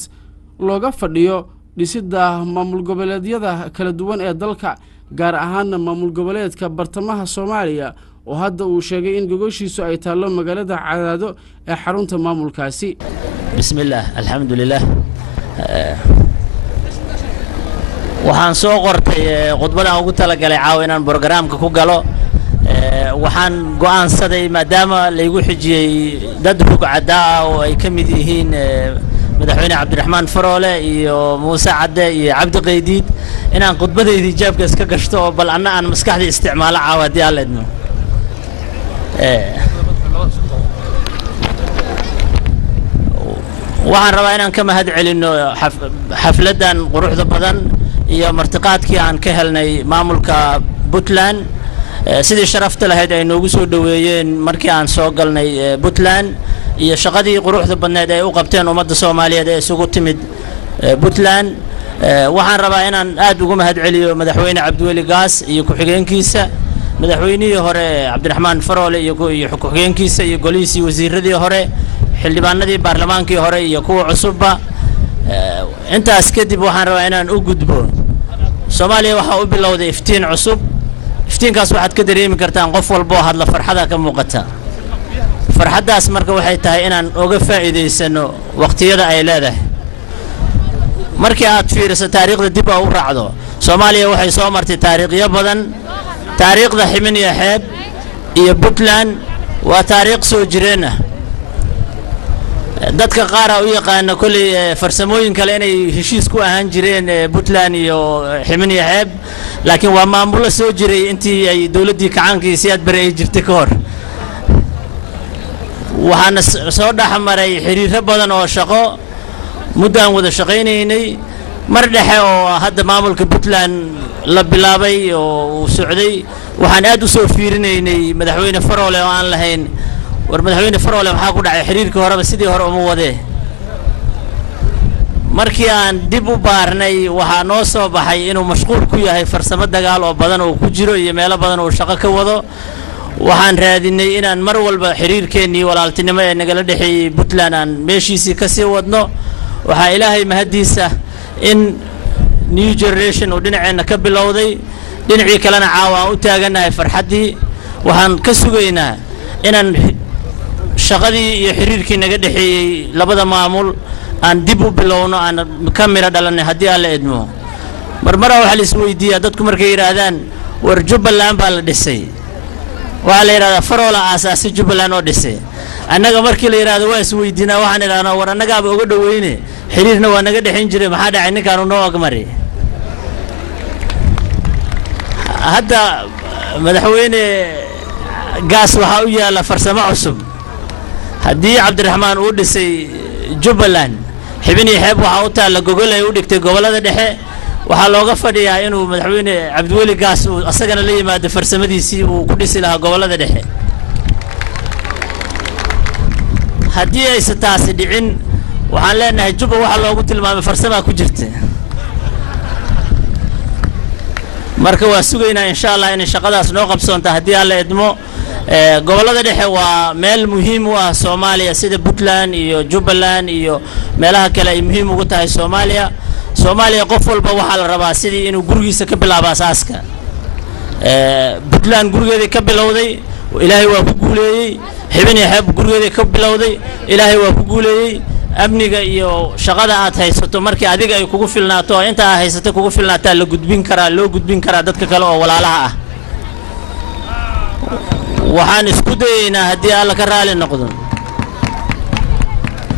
looga fadhiyo dhisidda maamul goboleedyada kala duwan ee dalka gaar ahaan maamul goboleedka bartamaha Soomaaliya oo hadda uu sheegay in gogoshiisu ay taalo magaalada Cadaado ee xarunta maamulkaasi bismillaah alxamdulillaah waxaan soo qortay khudbadaan ugu talagalay caawa inaan barnaamijka ku galo waxaan go'aansaday maadaama la igu xijiyay dad rugcada oo ay ka mid yihiin madaxweyne Cabdiraxmaan Faroole iyo Muuse Cadde iyo Cabdi Qaydiid inaan khudbadeedii jaabka iska gashto oo bal anna aan maskaxda isticmaalo caawa hadii aan leedno waxaan rabaa inaan ka mahad celino xafladan quruxda badan iyo martiqaadkii aan ka helnay maamulka Puntland sidii sharafta lahayd ay noogu soo dhaweeyeen markii aan soo galnay Puntland iyo shaqadii quruxda badneed ay u qabteen ummadda Soomaaliyeed ee isugu timid Puntland waxaan rabaa inaan aad ugu mahad celiyo madaxweyne Cabdiweli Gaas iyo ku-xigeenkiisa madaxweynihii hore Cabdiraxmaan Faroole iyo ku-xigeenkiisa iyo golihiisii wasiiradii hore xildhibaanadii baarlamaankii hore iyo kuwa cusubba intaas kadib waxaan rabaa inaan u gudbo Soomaaliya waxa u bilowday iftiin cusub iftiinkaas waxaad ka dareemi kartaan qof walba oo hadla farxada ka muuqata farxadaas marka waxay tahay inaan uga faa'iideysano waqtiyada ay leedahay markii aad fiiriso taariikhda dib u raacdo Soomaaliya waxay soo martay taariikhyo badan taariikhda Ximan iyo Xeeb iyo Puntland waa taariikh soo jireen ah dadka qaar u yaqaan kulli farsamooyin kale inay heshiis ku ahaan jireen Puntland iyo Ximan iyo Xeeb laakiin waa maamul soo jiray intii ay dawladii kacaankii siyaad bari ay jirtay ka hor waxaana soo dhaxmaray xiriir badan oo shaqo muddaan wada shaqaynaynay mar dhexe oo hadda maamulka Puntland la bilaabay oo uu socday waxaan aad u soo fiirinaynay madaxweyne Faroole oo aan lahayn war madaxweyne Faroole waxa ku dhacay xiriirkii horeba sidii hore uma wade markii aan dib u baarnay waxa noo soo baxay inuu mashquul ku yahay farsamo dagaal oo badan oo ku jiro iyo meelo badan oo shaqo ka wado waxaan raadinay inaan mar walba xiriirkeennii walaaltinimo ee nagala dhaxeeyay Puntland aan meeshiisii ka sii wadno waxa Ilaahay mahadiisa in new generation oo dhinaceena ka bilowday dhinacii kalena caawa u taaganahay farxadii waxaan ka sugaynaa inaan shaqadii iyo xiriirkii naga dhaxeeyay labada maamul aan dib u bilowno aan kamera dhalanay hadii aan la idmo marmara waxa la isweydiiyaa dadku markay yiraahdaan war Jubbaland baa la dhisay waxa la yiraahdaa Faroole aasaasi Jubbaland oo dhisay annaga markii la yiraahdo waa isweydiinaa waxaan idhahnaa war annaga ba uga dhaweyne xiriirna waa naga dhaxin jiray maxaa dhacay ninkaan uu noo agmari hadda madaxweyne Gaas waxa uu yaala farsamo cusub hadii Cabdiraxmaan uu dhisay Jubbaland Ximan iyo Xeeb waxa uu taala gogol ay u dhigtay gobolada dhexe waxa looga fadhiyaa inuu madaxweyne Cabdiweli Gaas uu asagana la yimaado farsamadiisii uu ku dhisi lahaa gobolada dhexe hadii ay taasi dhicin waxaan leenahay Jubba waxa loogu tilmaamay farsamo ku jirta marka waa sugaynaa insha Allah in shaqadaas noo qabsoonto hadii aan la idmo gobolada dhexe waa meel muhiim u ah Soomaaliya sida Puntland iyo Jubbaland iyo meelaha kale ay muhiim ugu tahay Soomaaliya qof walba waxa la rabaa sidii inuu gurigiisa ka bilaabo asaaska Puntland gurigeeda ka bilowday ilaahay waa ku guuleeyey xibin iyo xeeb gurigeeda ka bilowday ilaahay waa ku guuleeyey amniga iyo shaqada aad haysato markii adiga ay kugu filnaato inta aad haysato kugu filnaataa loo gudbin karaa dadka kale oo walaalaha ah waxaan isku dayaynaa haddii alla ka raali noqdo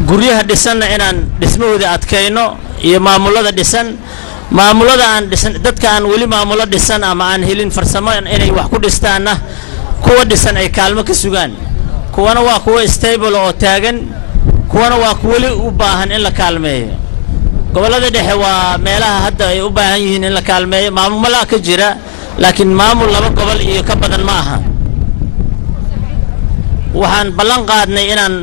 guryaha dhisanna inaan dhismahooda adkayno iyo maamulada dhisan maamulada aan dhisan dadka aan weli maamulo dhisan ama aan helin farsamo inay wax ku dhistaanna kuwa dhisan ay kaalmo ka sugaan kuwana waa kuwa stable oo taagan kuwana waa kuwa weli u baahan in la kaalmeeyo gobolada dhexe waa meelaha hadda ay u baahan yihiin in la kaalmeeyo maamulada ka jira laakiin maamul laba gobol iyo ka badan ma aha waxaan ballan qaadnay inaan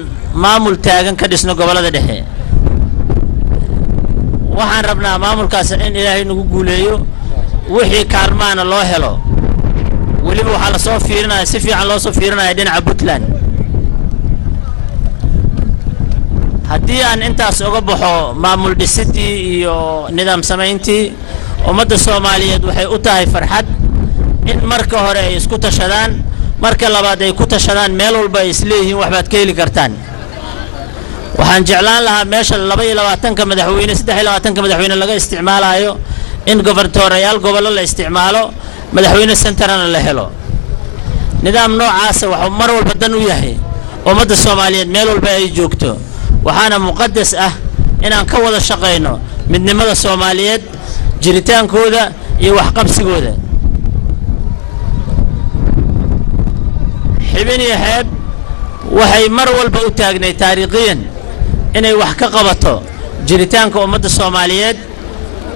maamul taagan ka dhisno gobolada dhexe waxaan rabnaa maamulkaas in ilaahay nagu guuleeyo wixii kaalmaana loo helo weliba waxaa la soo fiirinaya si fiican loo soo fiirinaya dhinaca Puntland haddii aan intaas uga baxo maamul dhisidii iyo nidaam samayntii ummadda Soomaaliyeed waxay u tahay farxad in marka hore ay isku tashadaan marka labaad ay ku tashadaan meel walba ay isleeyihiin waxbaad ka heli kartaan waxaan jeclaan lahaa meesha 22 madaxweyne 23 madaxweyne laga isticmaalayo in gobortoorayaal gobollo la isticmaalo madaxweyne centralna la helo nidaam noocaas waxa mar walba dan u yahay ummadda Soomaaliyeed meel walba ay joogto waxaana muqaddas ah inaan ka wada shaqeyno midnimada Soomaaliyeed jiritaankooda iyo waxqabsigooda xibin iyo xeeb waxay mar walba u taagnay taariikhiyan inay wax ka qabato jiritaanka ummadda Soomaaliyeed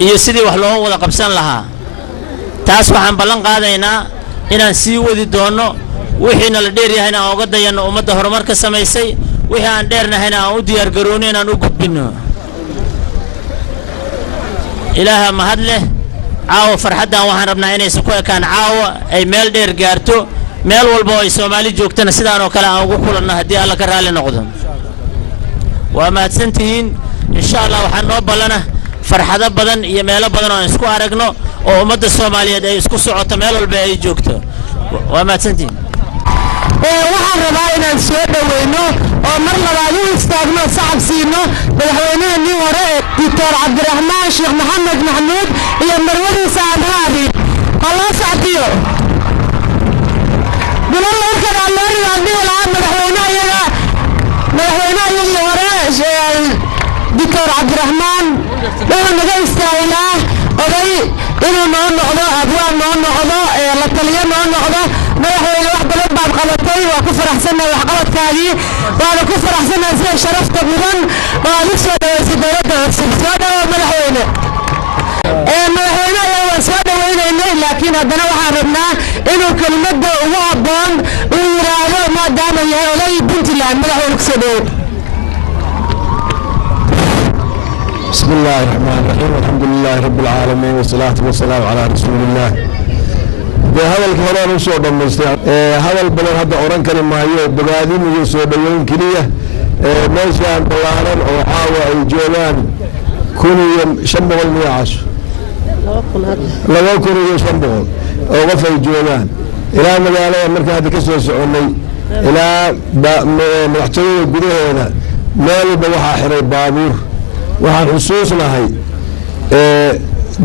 iyo sidii wax loo wada qabsan lahaa taas waxaan ballan qaadaynaa inaan sii wadi doono wixiina la dheer yahay aan uga dayano ummadda horumarka samaysay wixii aan dheernahayna aan u diyaar garoono inaan u gudbino ilaaha mahad leh caawa farxadan waxaan rabnaa inay ku ekaan caawa ay meel dheer gaarto meel walba oo ay Soomaali joogtana sidaan oo kale aan ugu kulanno haddii alla ka raali noqdo waa mahadsantihiin insha Allah waxaan noo balana farxado badan iyo meelo badan oo isku aragno oo ummadda Soomaaliyeed ay isku socoto meel walba ay joogto waa mahadsantihiin waxaan rabaa inaan soo dhaweyno oo mar labaad u istaagno sacab siino madaxweynihii hore Dr. Cabdiraxmaan Sheekh Maxamed Maxmuud iyo marwadiisa Abhaadi Allah sacdiyo bilaa kala leeyahay madaxweynaha hore Dr. Cabdiraxmaan wuxuu naga istaagay oday inuu noo noqdo abwaan noo noqdo la taliyo noo noqdo madaxweyne wax badan baad qabatay waa ku faraxsanahay wax qabadkaagii waa ku faraxsanahay sida sharafta mudan oo aad soo dhawaysay dowladda cusub soo dhawo madaxweyne waa soo dhaweynaynay laakiin haddana waxaan rabnaa inuu kelmadda ugu habboon uu yiraahdo maadaama yahay oday Puntland madaxweyne ku soo dhawo بسم الله الرحمن الرحيم الحمد لله رب العالمين والصلاة والسلام على رسول الله هذا الكلام وصول المستوى هذا البلد هذا أوران كلمة هي بلادين يسود وين كلية ماشي عن طلعان أو حاوى الجولان كونوا شنبغ الميعاش لو كونوا شنبغ أو غفى الجولان إلى مجالة مركز هذا كسر سعوني إلى محتوى الجديد هنا مالي بوحة حري بابور waxaan xusuusnahay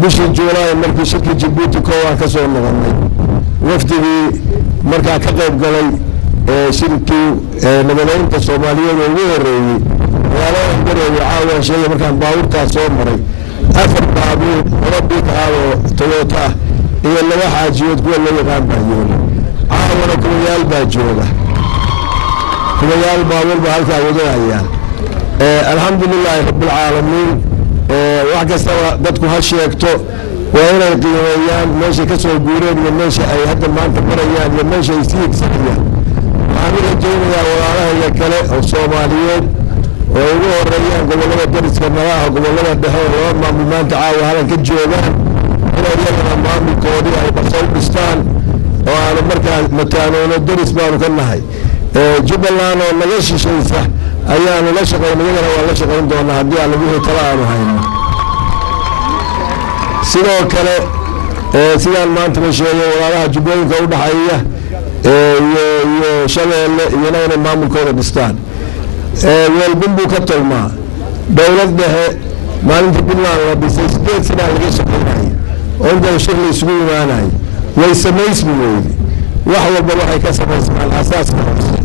bishii Juulaay markii shirkii Djibouti kooxan ka soo noqonay wafdigii markaa ka qayb galay shirkii nabadaynta Soomaaliyeed oo ugu horeeyay magaalada Garowe caawa shalay markaan baabuurta soo maray afar baabuur laba taalo Toyota iyo laba xaajiyood kuwa la yaqaan baayoole caawana kuwayaal baa jooga kuwayaal baabuur baa halkaa wadayaan الحمد لله رب العالمين واحد سوا بدكم هالشيكتو وأنا قيميان ماشي كسر الجورين وماشي أي حتى ما أنت مريان وماشي يسيك سريان عامل الدنيا يا وراها يا كلا الصوماليين ويقولوا الريان قبل ما درس كمراها قبل ما دحور ما أنت عاوي هذا كجوبان أنا ريان ما أمي كودي أي بصوب بستان وأنا مركز متانون الدرس ما نكنا هاي جبلان ولا ليش شيء صح أيام لا شغل مجرد ولا شغل دون هدي على وجه طلعنا هاي سيرو كله سيران ما أنت مشي وراها جبلان كودا حية iyo shabeelle iyana inay maamulkooda dhistaan weelbin buu ka tolmaa dowlad dhexe maalinta puntland la dhisay 8 sana laga shaqeynayay oo inta shir la isugu imaanayay way samaysmi weydi wax walba waxay ka samaysmaan asaaska hoose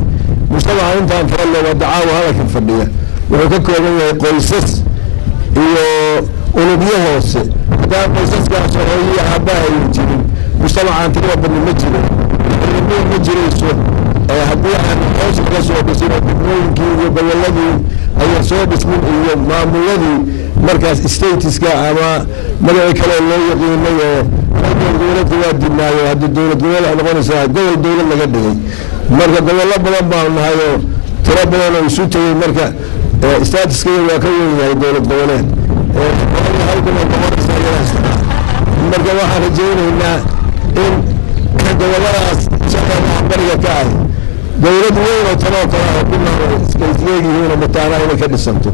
mujtamaca intaan kala loo dacaawo halkan fadhiya wuxuu ka kooban yahay qoysas iyo unugyo hoose hadaa qoysaskaas hooyiyo aabbaha ay jirin mujtamacaan tirada badan ma jiro ma jirayso haddii aan hoos laga soo dhisin degmooyinkii iyo gobolladii ayaan soo dhismin iyo maamuladii markaas statiska ama magaci kale loo yaqiinay oo dowladda waa dibnaayo haddii dowlad gobol ay noqonaysaa gobol dowlad laga dhigay marka gobollo badan baan nahay oo tiro badan oo isu tegay marka statiskada waa ka weyn yahay dowlad goboleed marka waxaan rajaynaynaa in goboladaas shaqeedaha bariga ka ah dowlad weyn oo taloo kale oo dhinaca isleegihiin mataana inay ka dhisanto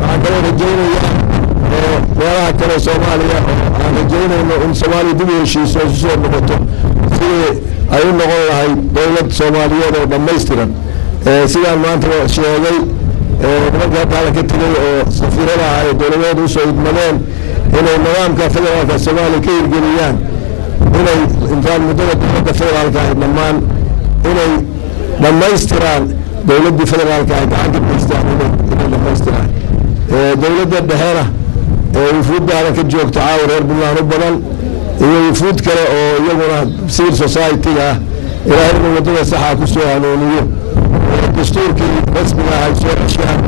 waxaan kaloo rajaynayaa meelaha kale Soomaaliya aan rajaynayno in Soomaaliya dib u heshiiso oo soo noqoto sidii ay u noqon lahayd dowlad Soomaaliyeed oo dhammaystiran sidaan maanta sheegay marka hadda ka tagay oo safiirada ay dowladda u soo idmadeen inay nidaamka federaalka Soomaaliya ka hirgeliyaan inay intaan muddada dowladda federaalka ay dhammaan inay dhammaystiraan dowladda federaalka ay gacan ka geystaan inay dhammaystiraan dowladda dhexena wufuudda ka joogta caawa reer Puntland u badan iyo wufuud kale oo iyaguna civil society-ga ilaahay inuu waddada saxa ku soo hanuuniyo dastuurkii rasmiga ay soo ceshaan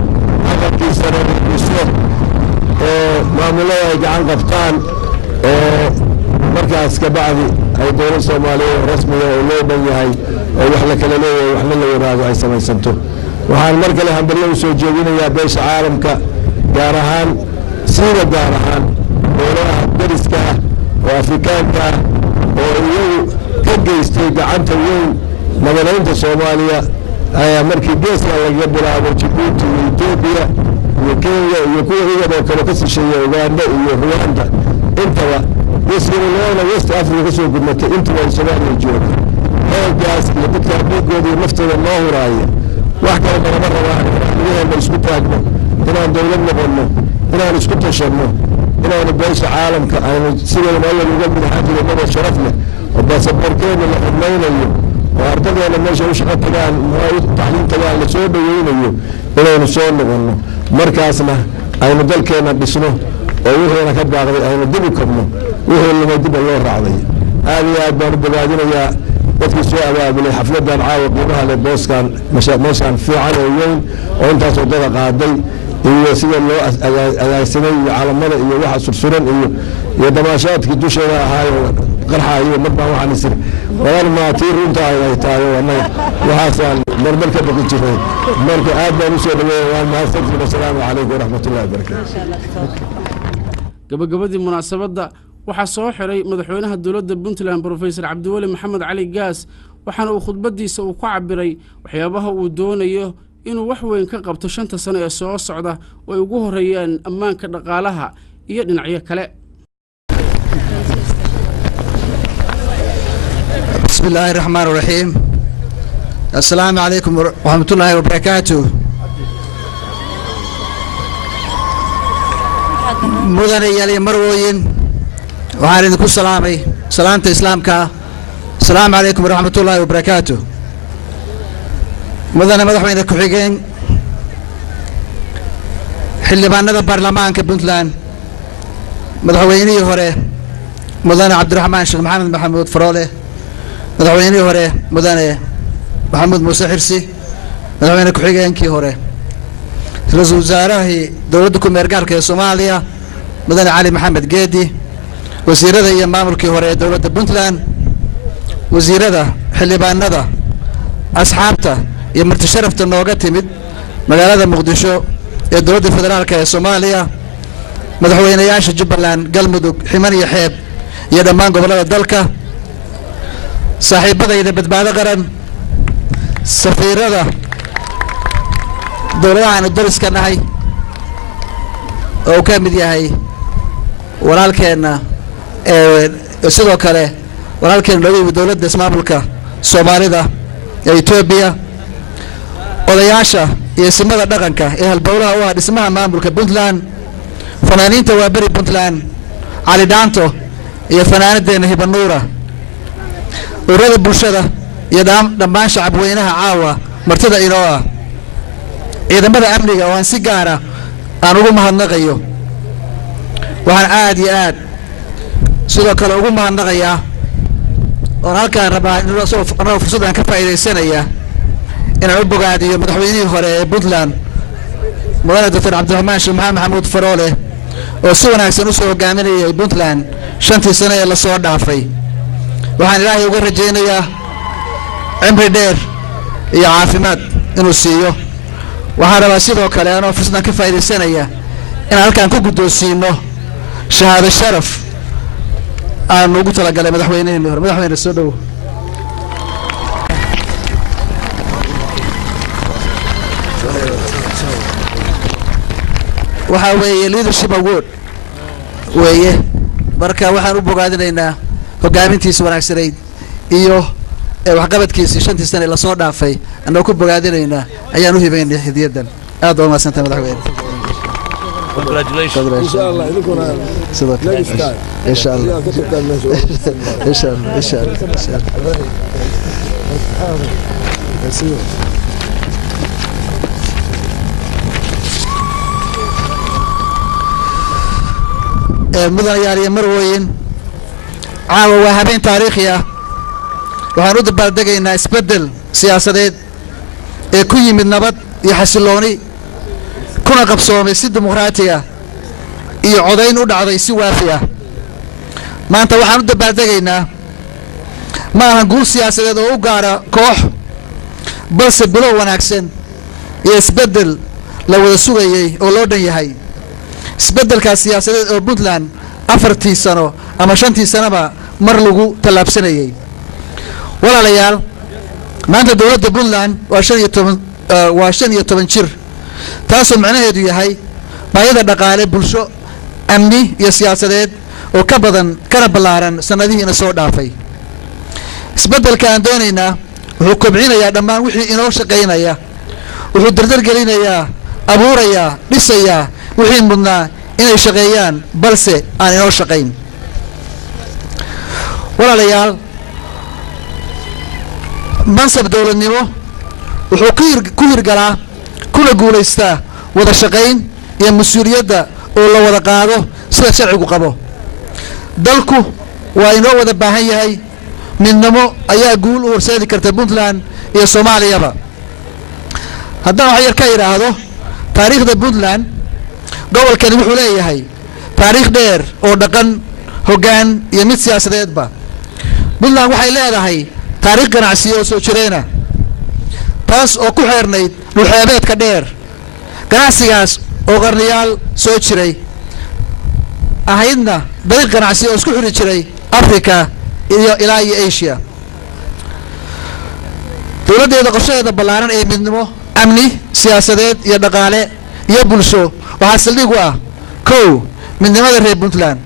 aqalkiisana dhiso maamulada ay gacan qabtaan markaas ka bacdi ay dowlad Soomaaliyeed rasmiga oo loo dhan yahay oo wax la kala leeyahay waxna la wadaado ay samaysanto waxaan mar kale hambalyo u soo jeedinayaa beesha caalamka gaar ahaan sida gaar ahaan dowladaha dariska oo Afrikaanka oo iyagu ka geystay gacanta weyn nabadaynta Soomaaliya ayaa markii geeska laga bilaabo Djibouti iyo Ethiopia iyo Kenya iyo kuwa iyadoo kale ka shisheeyay Uganda iyo Rwanda intaba wasiirada West Africa ka soo gudmatay inta ay Soomaaliya joogaan heerkaas iyo dadka dhiigooda iyo naftooda loo huraaya wax kale ma rabaan inaan isku taagno inaan dowlad noqono inaan isku tashanno inaan beesha caalamka aynu sidoo kale uga midxaajiro nabad sharaf leh oo baasaboorkeena la xidmaynayo oo ardaydeena meesha u shaqo tagaan taxliinta la soo dhaweynayo inaynu soo noqono markaasna aynu dalkeena dhisno oo wixii ka baaqday aynu dib u kabno wixii lama dib loo raacday aad iyo aad baan u bogaadinayaa dadkii soo abaabulay xafladan caawa qiimaha leh booskan meeshaan fiican oo weyn oo intaas wadada qaaday iyo sida loo agaasimay iyo calamada iyo waxa sursuran iyo damaashaadkii dusheeda ahaayo qarxa iyo markaa waxaan isir wadan ma tii runta ay tahay wanaga waxaasaan marmar ka baqi jiray marka aad baan u soo dhaweeyay waan mahadsantihiin assalaamu calaykum waraxmatullaahi wabarakaatuh gabagabadii munaasabadda waxaa soo xiray madaxweynaha dowladda Puntland Professor Cabdiweli Maxamed Cali Gaas waxaana uu khudbadiisa uu ku cabiray waxyaabaha uu doonayo inuu wax weyn ka qabto 5 sano ee soo socda oo ay ugu horeeyaan ammaanka dhaqaalaha iyo dhinacyo kale. Bismillahir Rahmanir Rahim. Assalamu alaykum wa rahmatullahi wa barakatuh. mudane yali marwooyin waxaan idinku salaamay salaanta islaamka assalaamu calaykum waraxmatullaahi wabarakaatuh mudane madaxweyne ku-xigeen xildhibaanada baarlamaanka Puntland madaxweynihii hore mudane cabdiraxmaan sheekh maxamed maxamuud faroole madaxweynihii hore mudane maxamuud muuse xirsi madaxweyne ku-xigeenkii hore ra-iisul wasaarahii dowladda ku meergaalka ee Soomaaliya mudane cali maxamed geedi wasiirada iyo maamulkii hore ee dowladda Puntland wasiirada xildhibaanada asxaabta iyo marti sharafta nooga timid magaalada Muqdisho ee dowladda federaalka ee Soomaaliya madaxweynayaasha Jubbaland Galmudug Himan iyo Xeeb iyo dhammaan gobolada dalka saaxiibadayda badbaado qaran safiirada dowladaha aan dariska nahay oo ka mid yahay walaalkeena sidoo kale walaalkeena looga yimid dowladda ismaamulka soomaalida ee Ethiopia odayaasha iyo simada dhaqanka ee halbowlaha u ah dhismaha maamulka Puntland fanaaniinta waa bari Puntland cali dhaanto iyo fanaanadeena hibanuura ururada bulshada iyo dhammaan shacabweynaha caawa martida inoo ah ciidamada amniga oo aan si gaar ah aan ugu mahadnaqayo waxaan aad iyo aad sidoo kale ugu mahadnaqayaa oo halkaan rabaa inuu fursaddan ka faa'iidaysanaya inaan u bogaadiyo madaxweynihii hore ee Puntland mudane Dr. Cabdiraxmaan Sheekh Maxamuud Faroole oo si wanaagsan u soo hogaaminayay Puntland 5 sano ee la soo dhaafay waxaan ilaahay uga rajaynayaa cimri dheer iyo caafimaad inuu siiyo waxaan rabaa sidoo kale anoo fursaddan ka faa'iidaysanaya in halkaan ku guddoonsiino shahaado sharaf aan ugu talagalay madaxweynihii hore madaxweyne soo dhow waxa weeye leadership award weeye marka waxaan u bogaadinaynaa hogaamintiisa wanaagsanayd iyo waxqabadkiisa 5 sano la soo dhaafay anoo ku bogaadinaynaa ayaan u hibaynay hadiyadan aad oo maasanta madaxweyne congratulations inshallah idinkuna inshallah mudan yaariye marweyn caawa waa habeen taariikhi ah waxaan u dabaaldegaynaa isbedel siyaasadeed ee ku yimid nabad iyo xasilooni kuna qabsoomay si dimuqraati ah iyo codayn u dhacday si waafi ah maanta waxaan u dabaaldegaynaa ma aha guul siyaasadeed oo u gaara koox balse bilow wanaagsan iyo isbedel la wada sugayay oo loo dhan yahay isbedelkaas siyaasadeed oo Puntland 4 sano ama 5 sanoba mar lagu talaabsanayay walaalayaal maanta dawladda Puntland waa 15 jir taasoo macnaheedu yahay baahida dhaqaale bulsho amni iyo siyaasadeed oo ka badan kana ballaaran sanadihiina soo dhaafay isbedelka aan doonaynaa wuxuu kobcinayaa dhammaan wixii inoo shaqaynaya wuxuu dardar gelinayaa abuurayaa dhisayaa wixii mudnaa inay shaqeeyaan balse aan inoo shaqayn walaalayaal mansab dawladnimo wuxuu ku hirgalaa kuna guulaystaa wada shaqayn iyo mas-uuliyadda oo la wada qaado sida sharcigu qabo dalku waa inoo wada baahan yahay midnimo ayaa guul u horseedi karta Puntland iyo Soomaaliyaba haddaan wax yar ka yiraahdo taariikhda Puntland gobolkani wuxuu leeyahay taariikh dheer oo dhaqan hoggaan iyo mid siyaasadeedba Puntland waxay leedahay taariikh ganacsi oo soo jireena taas oo ku xeernayd dhulxeebeedka dheer ganacsigaas oo qarniyaal soo jiray ahaydna dariiq ganacsi oo isku xiri jiray Afrika iyo ilaa Asia dawladdeeda qorshadeeda ballaaran ee midnimo amni siyaasadeed iyo dhaqaale iyo bulsho waxaa saldhig u ah kow midnimada reer Puntland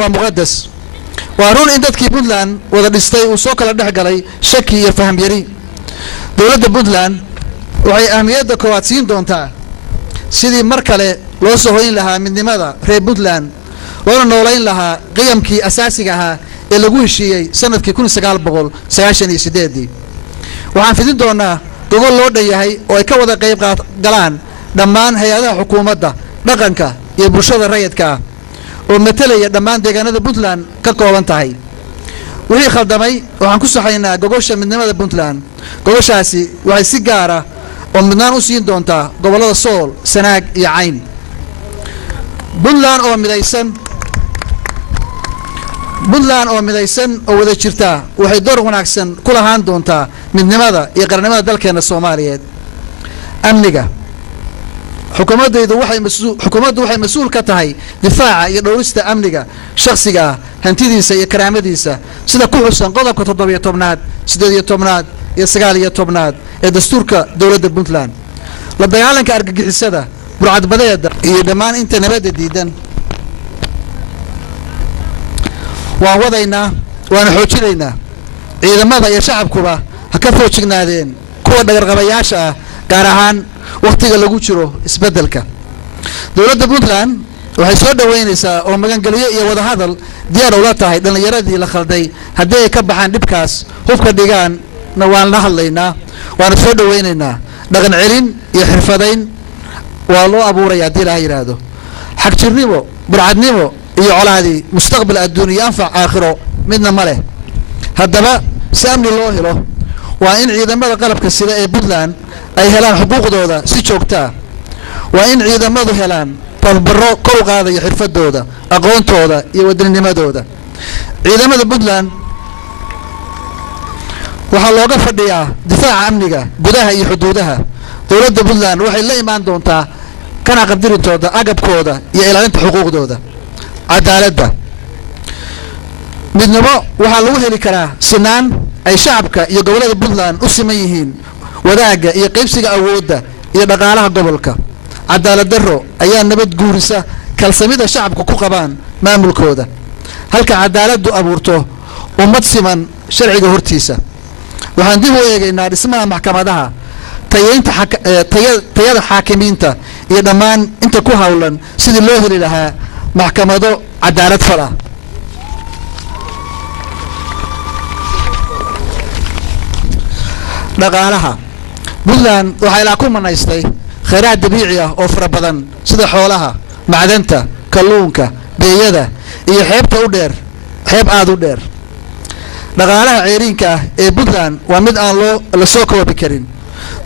waa muqadas waa run in dadkii Puntland wada dhistay uu soo kala dhex galay shaki iyo faham yari dawladda Puntland waxay ahmiyadda koowaad siin doontaa sidii mar kale loo soo hoyn lahaa midnimada reer Puntland loona noolayn lahaa qiyamkii asaasiga ahaa ee lagu heshiiyey sanadkii 1998 waxaan fidin doonaa gobol loo dhan yahay oo ay ka wada qayb galaan dhammaan hay'adaha xukuumadda dhaqanka iyo bulshada rayidka ah oo metelaya dhammaan deegaanada Puntland ka kooban tahay wixii khaldamay waxaan ku saxaynaa gogosha midnimada Puntland gogoshaasi waxay si gaar ah oo midnaan u siin doontaa gobolada Sool Sanaag iyo Cayn Puntland oo midaysan oo wada jirta waxay door wanaagsan ku lahaan doontaa midnimada iyo qarannimada dalkeena Soomaaliyeed amniga xukuumaddu waxay mas'uul ka tahay difaaca iyo dhowrista amniga shakhsiga hantidiisa iyo karaamadiisa sida ku xusan qodobka 17aad 18aad iyo 19aad ee dastuurka dawladda Puntland la dagaalanka argagixisada burcadbadeeda iyo dhammaan inta nabadda diidan waan wadaynaa waana xoojinaynaa ciidamada iyo shacabkuba ha ka foojignaadeen kuwa dhagarqabayaasha ah gaar ahaan wakhtiga lagu jiro isbeddelka. dowladda puntland waxay soo dhoweynaysaa oo magangeliyo iyo wadahadal diyaar ula tahay dhallinyaradii la khalday haddii ay ka baxaan dhibkaas hubka dhigaanna waan la hadlaynaa waana soo dhoweynaynaa. dhaqan celin iyo xirfadayn waa loo abuuraya haddii ilaha yidhaahdo. xagjirnimo burcadnimo iyo colaadii mustaqbal adduun iyo anfac aakhiro midna ma leh. haddaba si amni loo helo waa in ciidamada qalabka sida ee puntland ay helaan xuquuqdooda si joogtaa. waa in ciidamadu helaan tababaro kor u qaadaya xirfadooda aqoontooda iyo wadanimadooda. ciidamada puntland waxaa looga fadhiyaa difaaca amniga gudaha iyo xuduudaha. dowladda puntland waxay la imaan doontaa kana qadirintooda agabkooda iyo ilaalinta xuquuqdooda. cadaaladda midnimo waxaa lagu heli karaa sinaan ay shacabka iyo gobollada puntland u siman yihiin wadaagga iyo qaybsiga awoodda iyo dhaqaalaha gobolka. cadaalad darro ayaa nabad guurisa kalsamida shacabka ku qabaan maamulkooda. halka cadaaladdu abuurto ummad siman sharciga hortiisa. waxaan dib u eegaynaa dhismaha maxkamadaha, tayada xaakimiinta iyo dhammaan inta ku hawlan sidii loo heli lahaa maxkamado cadaalad fal ah. dhaqaalaha puntland waxaa ilaa ku manaystay khayraad dabiici ah oo fara badan sida xoolaha, macdanta, kalluunka, beeyada iyo xeebta u dheer xeeb aada u dheer. dhaqaalaha ceeriinka ah ee puntland waa mid aan la soo koobi karin.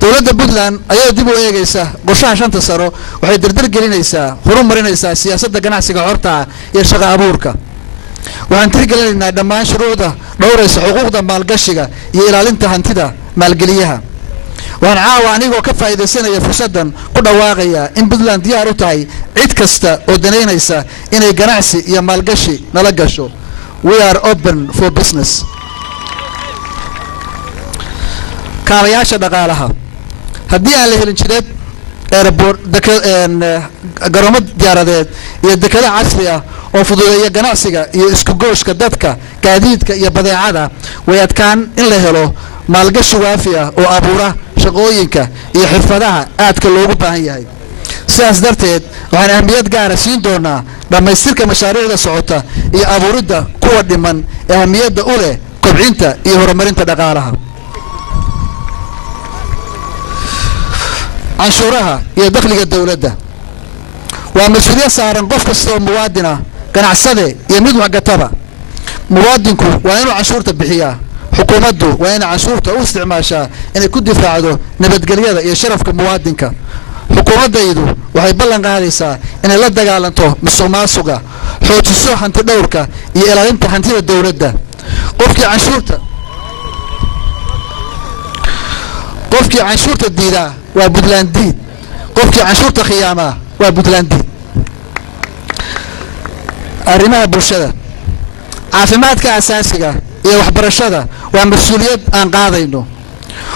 dowladda puntland ayadoo dib u eegaysa qorshaha 5 sano waxay dardar gelinaysaa horumarinaysaa siyaasadda ganacsiga xorta ah iyo shaqo abuurka. waxaan tixgelinaynaa dhammaan shuruucda dhowraysa xuquuqda maalgashiga iyo ilaalinta hantida maalgeliyaha. waxaan caawa anigoo ka faa'iidaysanaya fursaddan ku dhawaaqayaa in puntland diyaar u tahay cid kasta oo danaynaysa inay ganacsi iyo maalgashi nala gasho. we are open for business. kaabayaasha dhaqaalaha haddii aan la helin jireed airport garoomo diyaaradeed iyo dekado casri ah oo fududeeya ganacsiga iyo isku gooshka dadka gaadiidka iyo badeecada way adkaan in la helo maalgashi waafi ah oo abuura shaqooyinka iyo xirfadaha aadka loogu baahan yahay. sidaas darteed waxaan ahmiyad gaara siin doonaa dhammaystirka mashaariicda socota iyo abuuridda kuwa dhiman ee ahmiyadda u leh kobcinta iyo horumarinta dhaqaalaha. canshuuraha iyo dakhliga dowladda waa mas-uuliyad saaran qof kasta oo muwaadin ah, ganacsade iyo mid waxgataba. muwaadinku waa inuu canshuurta bixiyaa. xukuumaddu waa inay canshuurta u isticmaashaa inay ku difaacdo nabadgelyada iyo sharafka muwaadinka. xukuumaddaydu waxay ballan qaadaysaa inay la dagaalanto musuqmaasuqa, xoojiso hanti dhowrka iyo ilaalinta hantida dowladda. qofkii canshuurta diidaa waa puntland diid. qofkii canshuurta khiyaamaa waa puntland diid. arrimaha bulshada, caafimaadka asaasiga iyo waxbarashada waa mas-uuliyad aan qaadayno.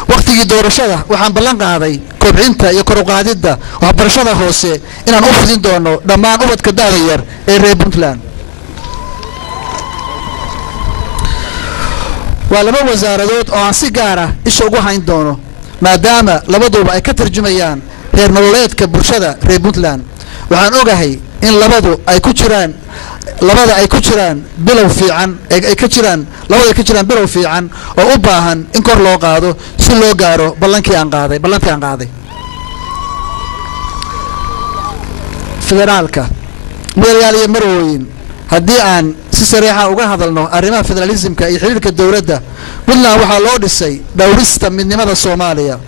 wakhtigii doorashada waxaan ballan qaaday kobcinta iyo kor u qaadidda waxbarashada hoose inaan u fidin doono dhammaan ubadka da'da yar ee reer puntland. waa 2 wasaaradood oo aan si gaara isha ugu hayn doono maadaama labaduba ay ka tarjumayaan reer nololeedka bulshada reer puntland. waxaan ogahay in labada ay ku jiraan bilow fiican bilow fiican oo u baahan in kor loo qaado si loo gaaro ballantii aan qaaday. federaalka mudanayaal iyo marwooyin haddii aan si sareexa uga hadalno arrimaha federalismka iyo xiriirka dowladda puntland waxaa loo dhisay dhowrista midnimada Soomaaliya.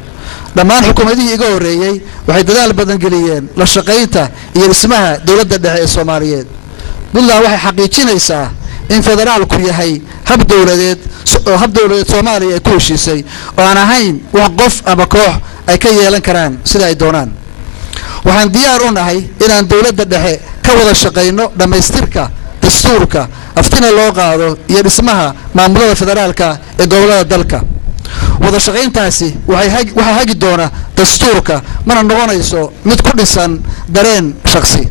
dhammaan xukuumadihii iga horeeyay waxay dadaal badan geliyeen la shaqaynta iyo dhismaha dowladda dhexe ee Soomaaliyeed. puntland waxay xaqiijinaysaa in federaalku yahay hab dowladeed Soomaaliya ay ku heshiisay oo aan ahayn wax qof ama koox ay ka yeelan karaan sida ay doonaan. waxaan diyaar u nahay inaan dowladda dhexe ka wada shaqayno dhammaystirka dastuurka, aftina loo qaado iyo dhismaha maamulada federaalka ee gobollada dalka. wada shaqayntaasi waxaa hagi doona dastuurka mana noqonayso mid ku dhisan dareen shakhsi.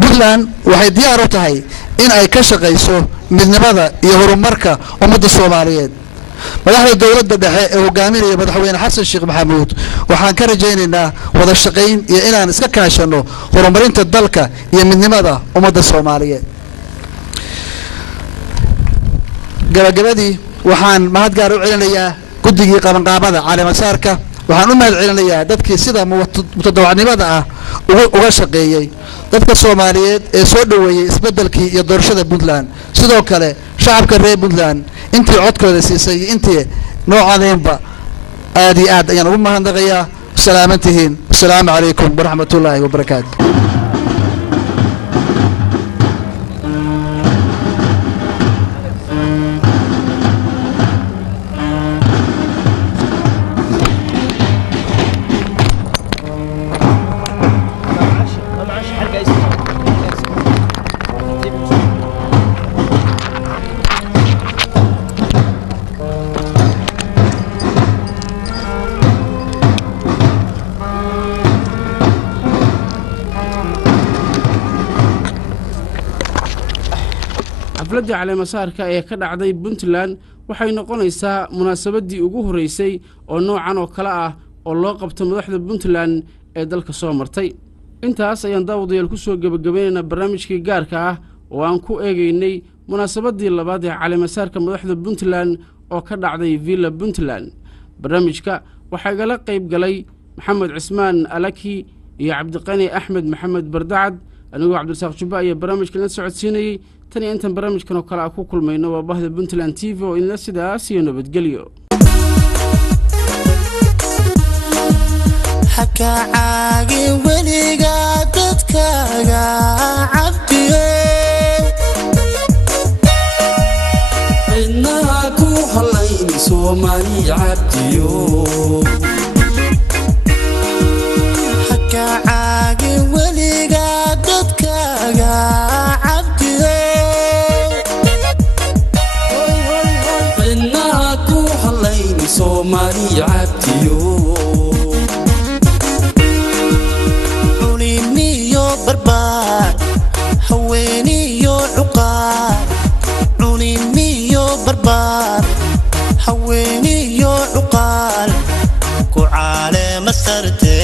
puntland waxay diyaar u tahay in ay ka shaqayso midnimada iyo horumarka ummadda Soomaaliyeed madaxda dawladda dhexe ee hogaaminaya madaxweyne xasan sheekh maxamuud waxaan ka rajaynaynaa wada shaqayn iyo inaan iska kaashano horumarinta dalka iyo midnimada ummadda Soomaaliyeed gabagabadii waxaan mahad gaar u celinayaa guddigii qabanqaabada caleemasaarka waxaan u mahad celinayaa dadkii sida mutadawacnimada ah uga shaqeeyay dadka Soomaaliyeed ee soo dhaweeyay isbedelkii iyo doorashada Puntland sidoo kale shacabka reer Puntland intii codkooda siisay intii noocadeynba aad iyo aad ayaan ugu mahadnaqayaa salaamantihiin assalaamu calaykum waraxmatullaahi wabarakaatu xafladda caleemasaarka ee ka dhacday Puntland waxay noqonaysaa munaasabadii ugu horeysay oo noocan oo kala ah oo loo qabto madaxda Puntland ee dalka soo martay intaas ayaan daawadayaal ku soo gabagabeynaa barnaamijkii gaarka ah oo aan ku eegaynay munaasabadii labaad ee caleemasaarka madaxda Puntland oo ka dhacday Villa Puntland barnaamijka waxaa igala qayb galay Maxamed Cismaan Alaki iyo Cabdiqani Axmed Maxamed Bardacad anigoo Cabdirasaaq Jubba ayaa barnaamijka la socodsiinayay tani intan barnaamijkan oo kale ah ku kulmayno waa bahda Puntland TV oo inla sidaas iyo nabadgelyo hakaagi weliga dadkaaga cabdiyo inna ku halayn Soomaali cabdiyo hakaagi weliga dadkaaga Soomaali cabdiyo cunimiyo barbaar haweeniyo cuqaar cunimiyo barbaar haweeniyo cuqaar ku caleema sarte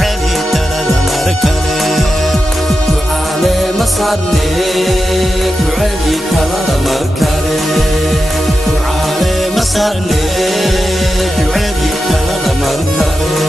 cali talada markale ku caleema sarne ku cali talada markale sarne ducadii talada markale